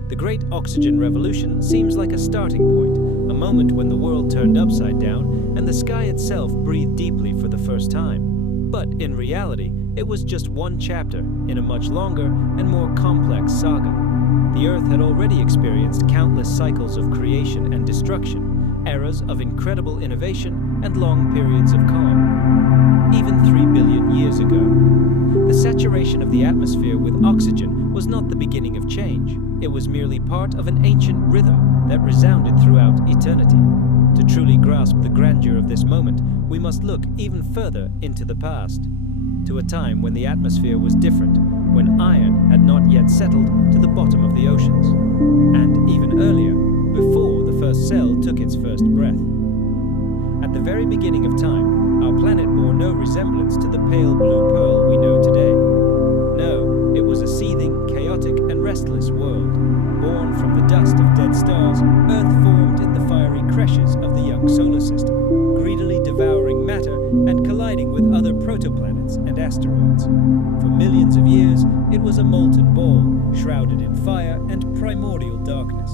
The Great Oxygen Revolution seems like a starting point, a moment when the world turned upside down and the sky itself breathed deeply for the first time. But in reality, it was just one chapter in a much longer and more complex saga. The Earth had already experienced countless cycles of creation and destruction, eras of incredible innovation and long periods of calm. Even 3 billion years ago, the saturation of the atmosphere with oxygen was not the beginning of change. It was merely part of an ancient rhythm that resounded throughout eternity. To truly grasp the grandeur of this moment, we must look even further into the past, to a time when the atmosphere was different, when iron had not yet settled to the bottom of the oceans, and even earlier, before the first cell took its first breath. At the very beginning of time, our planet bore no resemblance to the pale blue pearl we know today. No, it was a seething, chaotic, and restless world. Born from the dust of dead stars, Earth formed in the fiery creches of the young solar system, greedily devouring matter and colliding with other protoplanets and asteroids. For millions of years, it was a molten ball, shrouded in fire and primordial darkness.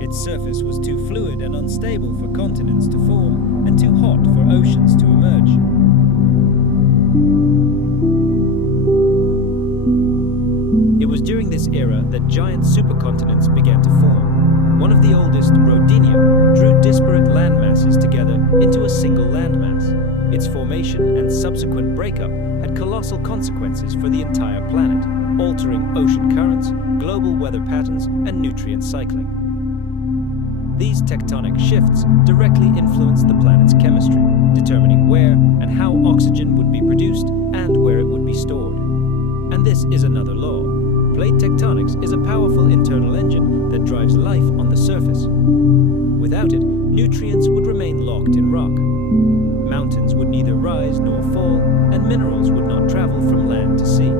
Its surface was too fluid and unstable for continents to form, and too hot for oceans to emerge. It was during this era that giant supercontinents began to form. One of the oldest, Rodinia, drew disparate landmasses together into a single landmass. Its formation and subsequent breakup had colossal consequences for the entire planet, altering ocean currents, global weather patterns, and nutrient cycling. These tectonic shifts directly influenced the planet's chemistry, determining where and how oxygen would be produced and where it would be stored. And this is another law. Plate tectonics is a powerful internal engine that drives life on the surface. Without it, nutrients would remain locked in rock. Mountains would neither rise nor fall, and minerals would not travel from land to sea.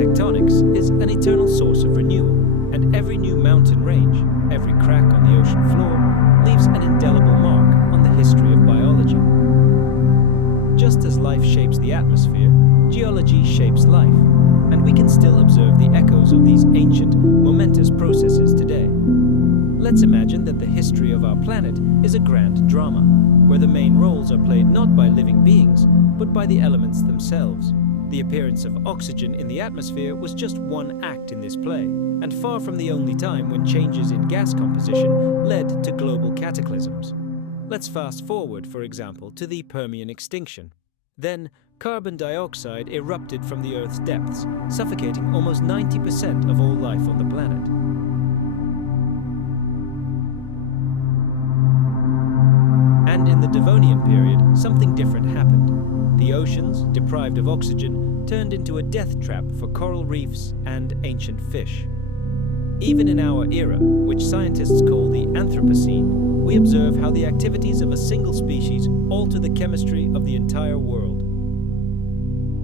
Tectonics is an eternal source of renewal, and every new mountain range, every crack on the ocean floor, leaves an indelible mark on the history of biology. Just as life shapes the atmosphere, geology shapes life, and we can still observe the echoes of these ancient, momentous processes today. Let's imagine that the history of our planet is a grand drama, where the main roles are played not by living beings, but by the elements themselves. The appearance of oxygen in the atmosphere was just one act in this play, and far from the only time when changes in gas composition led to global cataclysms. Let's fast forward, for example, to the Permian extinction. Then, carbon dioxide erupted from the Earth's depths, suffocating almost 90% of all life on the planet. And in the Devonian period, something different happened. The oceans, deprived of oxygen, turned into a death trap for coral reefs and ancient fish. Even in our era, which scientists call the Anthropocene, we observe how the activities of a single species alter the chemistry of the entire world.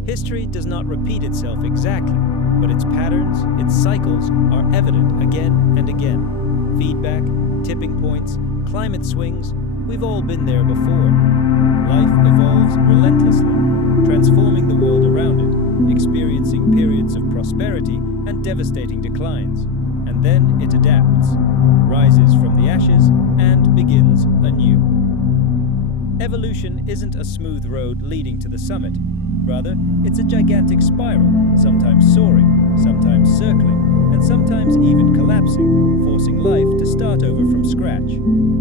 History does not repeat itself exactly, but its patterns, its cycles, are evident again and again. Feedback, tipping points, climate swings, we've all been there before. Life evolves relentlessly, transforming the world around it, experiencing periods of prosperity and devastating declines. And then it adapts, rises from the ashes, and begins anew. Evolution isn't a smooth road leading to the summit. Rather, it's a gigantic spiral, sometimes soaring, sometimes circling, and sometimes even collapsing, forcing life to start over from scratch.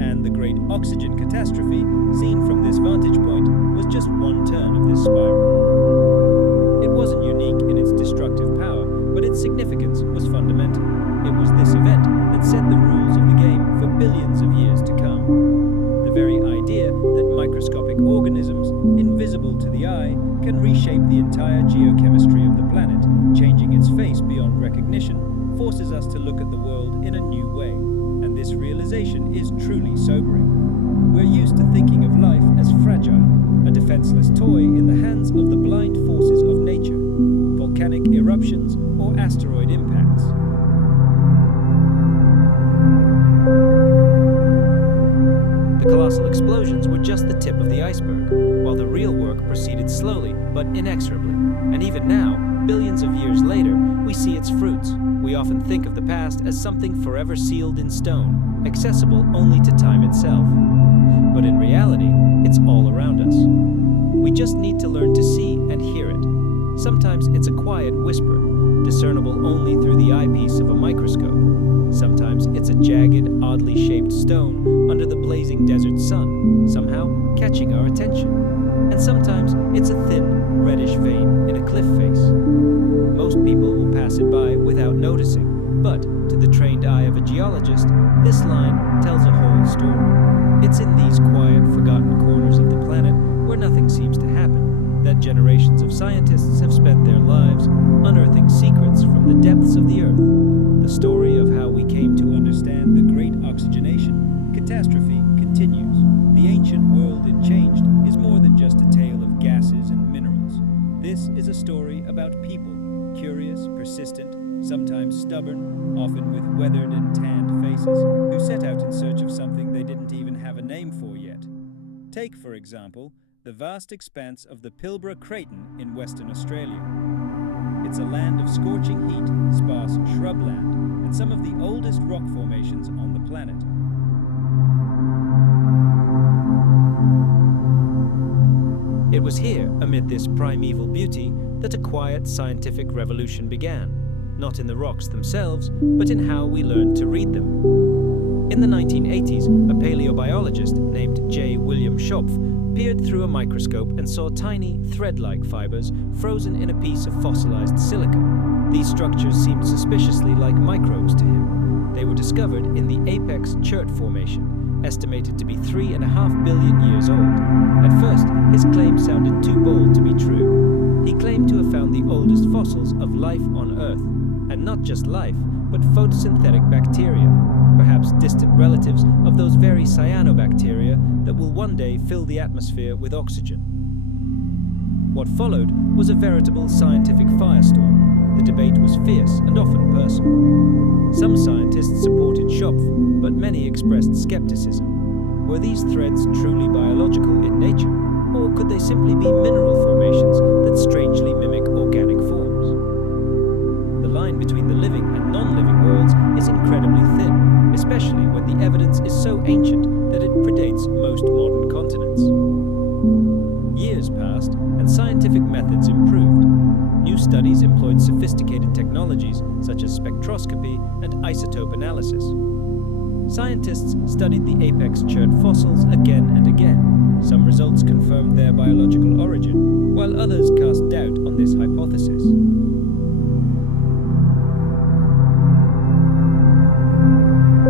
And the Great Oxygen Catastrophe, seen from this vantage point, was just one turn of this spiral. It wasn't unique in its destructive power, but its significance was fundamental. It was this event that set the rules of the game for billions of years to come. The very idea that microscopic organisms, invisible to the eye, can reshape the entire geochemistry of the planet, changing its face beyond recognition, forces us to look at the world in a new way. And this realization is truly sobering. We're used to thinking of life as fragile, a defenseless toy in the hands of the blind forces of nature, volcanic eruptions or asteroid impacts. The colossal explosions were just the tip of the iceberg, while the real work proceeded slowly but inexorably. And even now, billions of years later, we see its fruits. We often think of the past as something forever sealed in stone, accessible only to time itself. But in reality, it's all around us. We just need to learn to see and hear it. Sometimes it's a quiet whisper, discernible only through the eyepiece of a microscope. Sometimes it's a jagged, oddly shaped stone under the blazing desert sun, somehow catching our attention. And sometimes it's a thin, reddish vein in a cliff face. Most people will pass it by without noticing, But, to the trained eye of a geologist, this line tells a whole story. It's in these quiet, forgotten corners of the planet where nothing seems to happen that generations of scientists have spent their lives unearthing secrets from the depths of the Earth. The story of how we came to understand the Great Oxidation Catastrophe continues. The ancient world it changed is more than just a tale of gases and minerals. This is a story about people, curious, persistent, sometimes stubborn, often with weathered and tanned faces, who set out in search of something they didn't even have a name for yet. Take, for example, the vast expanse of the Pilbara Craton in Western Australia. It's a land of scorching heat, sparse shrubland, and some of the oldest rock formations on the planet. It was here, amid this primeval beauty, that a quiet scientific revolution began. Not in the rocks themselves, but in how we learned to read them. In the 1980s, a paleobiologist named J. William Schopf peered through a microscope and saw tiny, thread-like fibers frozen in a piece of fossilized silica. These structures seemed suspiciously like microbes to him. They were discovered in the Apex Chert Formation, estimated to be 3.5 billion years old. At first, his claim sounded too bold to be true. He claimed to have found the oldest fossils of life on Earth, and not just life, but photosynthetic bacteria, perhaps distant relatives of those very cyanobacteria that will one day fill the atmosphere with oxygen. What followed was a veritable scientific firestorm. The debate was fierce and often personal. Some scientists supported Schopf, but many expressed skepticism. Were these threads truly biological in nature, or could they simply be mineral formations that strangely mimic organic forms? The line between the living and non-living worlds is incredibly thin, especially when the evidence is so ancient that it predates most modern continents. Years passed, and scientific methods improved. New studies employed sophisticated technologies such as spectroscopy and isotope analysis. Scientists studied the Apex Chert fossils again and again. Some results confirmed their biological origin, while others cast doubt on this hypothesis.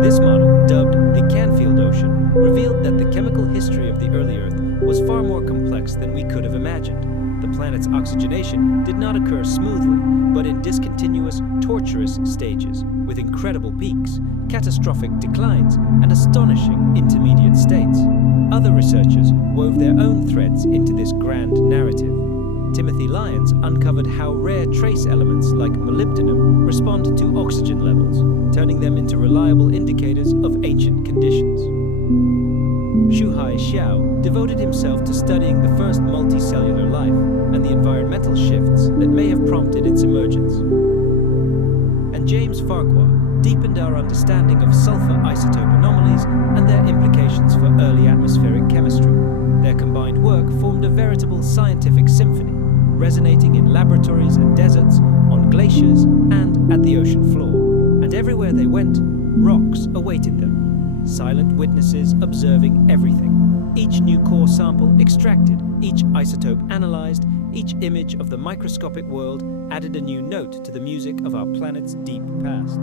This model, dubbed the Canfield Ocean, revealed that the chemical history of the early Earth was far more complex than we could have imagined. The planet's oxygenation did not occur smoothly, but in discontinuous, tortuous stages, with incredible peaks, catastrophic declines, and astonishing intermediate states. Other researchers wove their own threads into this grand narrative. Timothy Lyons uncovered how rare trace elements like molybdenum respond to oxygen levels, turning them into reliable indicators of ancient conditions. Shuhai Xiao devoted himself to studying the first multicellular life and the environmental shifts that may have prompted its emergence. And James Farquhar deepened our understanding of sulfur isotope anomalies and their implications for early atmospheric chemistry. Their combined work formed a veritable scientific symphony, resonating in laboratories and deserts, on glaciers, and at the ocean floor. And everywhere they went, rocks awaited them, silent witnesses observing everything. Each new core sample extracted, each isotope analyzed, each image of the microscopic world added a new note to the music of our planet's deep past.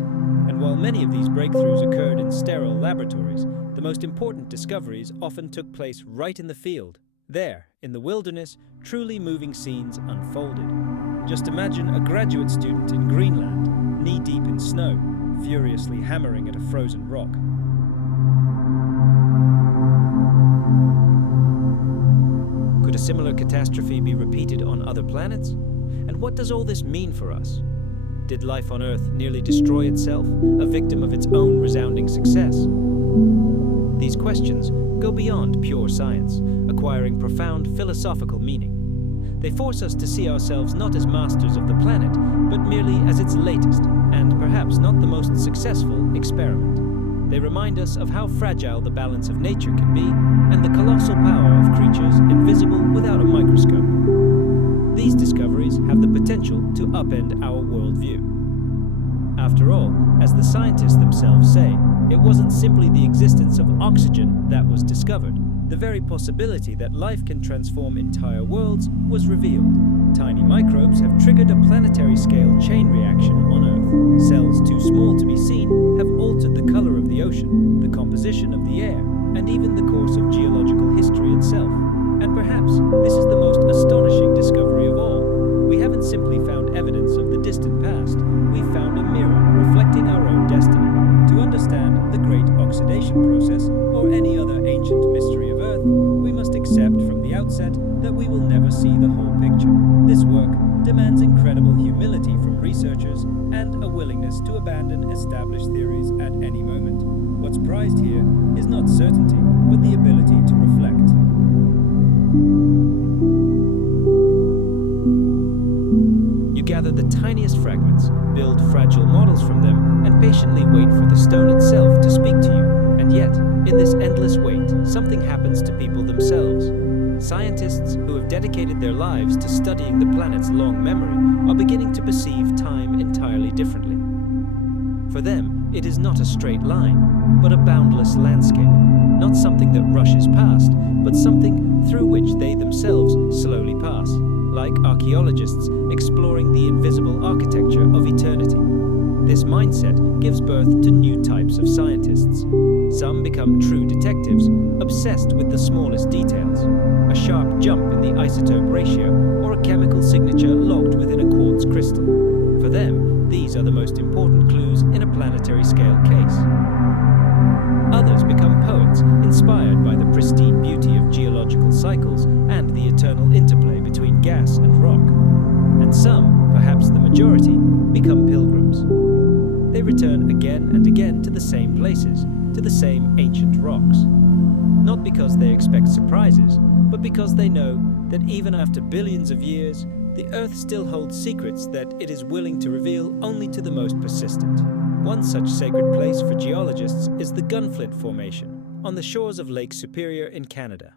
And while many of these breakthroughs occurred in sterile laboratories, the most important discoveries often took place right in the field. There, in the wilderness, truly moving scenes unfolded. Just imagine a graduate student in Greenland, knee-deep in snow, furiously hammering at a frozen rock. Could a similar catastrophe be repeated on other planets? And what does all this mean for us? Did life on Earth nearly destroy itself, a victim of its own resounding success? These questions go beyond pure science, acquiring profound philosophical meaning. They force us to see ourselves not as masters of the planet, but merely as its latest, and perhaps not the most successful, experiment. They remind us of how fragile the balance of nature can be, and the colossal power of creatures invisible without a microscope. These discoveries have the potential to upend our worldview. After all, as the scientists themselves say, it wasn't simply the existence of oxygen that was discovered. The very possibility that life can transform entire worlds was revealed. Tiny microbes have triggered a planetary-scale chain reaction on Earth. Cells too small to be seen have altered the color of the ocean, the composition of the air, and even the course of geological history itself. And perhaps this is the most astonishing discovery of all. We haven't simply found evidence of the distant past, we've found a mirror reflecting our own destiny. To understand the Great Oxidation process, or any other ancient mystery of Earth, we must accept from the outset that we will never see the whole picture. This work demands incredible humility from researchers and a willingness to abandon established theories at any moment. What's prized here is not certainty, but the ability to reflect. You gather the tiniest fragments, build fragile models from them, and patiently wait for the stone itself to speak to you. And yet, in this endless wait, something happens to people themselves. Scientists who have dedicated their lives to studying the planet's long memory are beginning to perceive time entirely differently. For them, it is not a straight line, but a boundless landscape. Not something that rushes past, but something through which they themselves slowly pass, like archaeologists exploring the invisible architecture of eternity. This mindset gives birth to new types of scientists. Some become true detectives, obsessed with the smallest details, a sharp jump in the isotope ratio or a chemical signature locked within a quartz crystal. For them, these are the most important clues in a planetary scale case. Others become poets, inspired by the pristine beauty of geological cycles and the eternal interplay between gas and rock. And some, perhaps the majority, become pilgrims. They return again and again to the same places, to the same ancient rocks. Not because they expect surprises, but because they know that even after billions of years, the Earth still holds secrets that it is willing to reveal only to the most persistent. One such sacred place for geologists is the Gunflint Formation, on the shores of Lake Superior in Canada.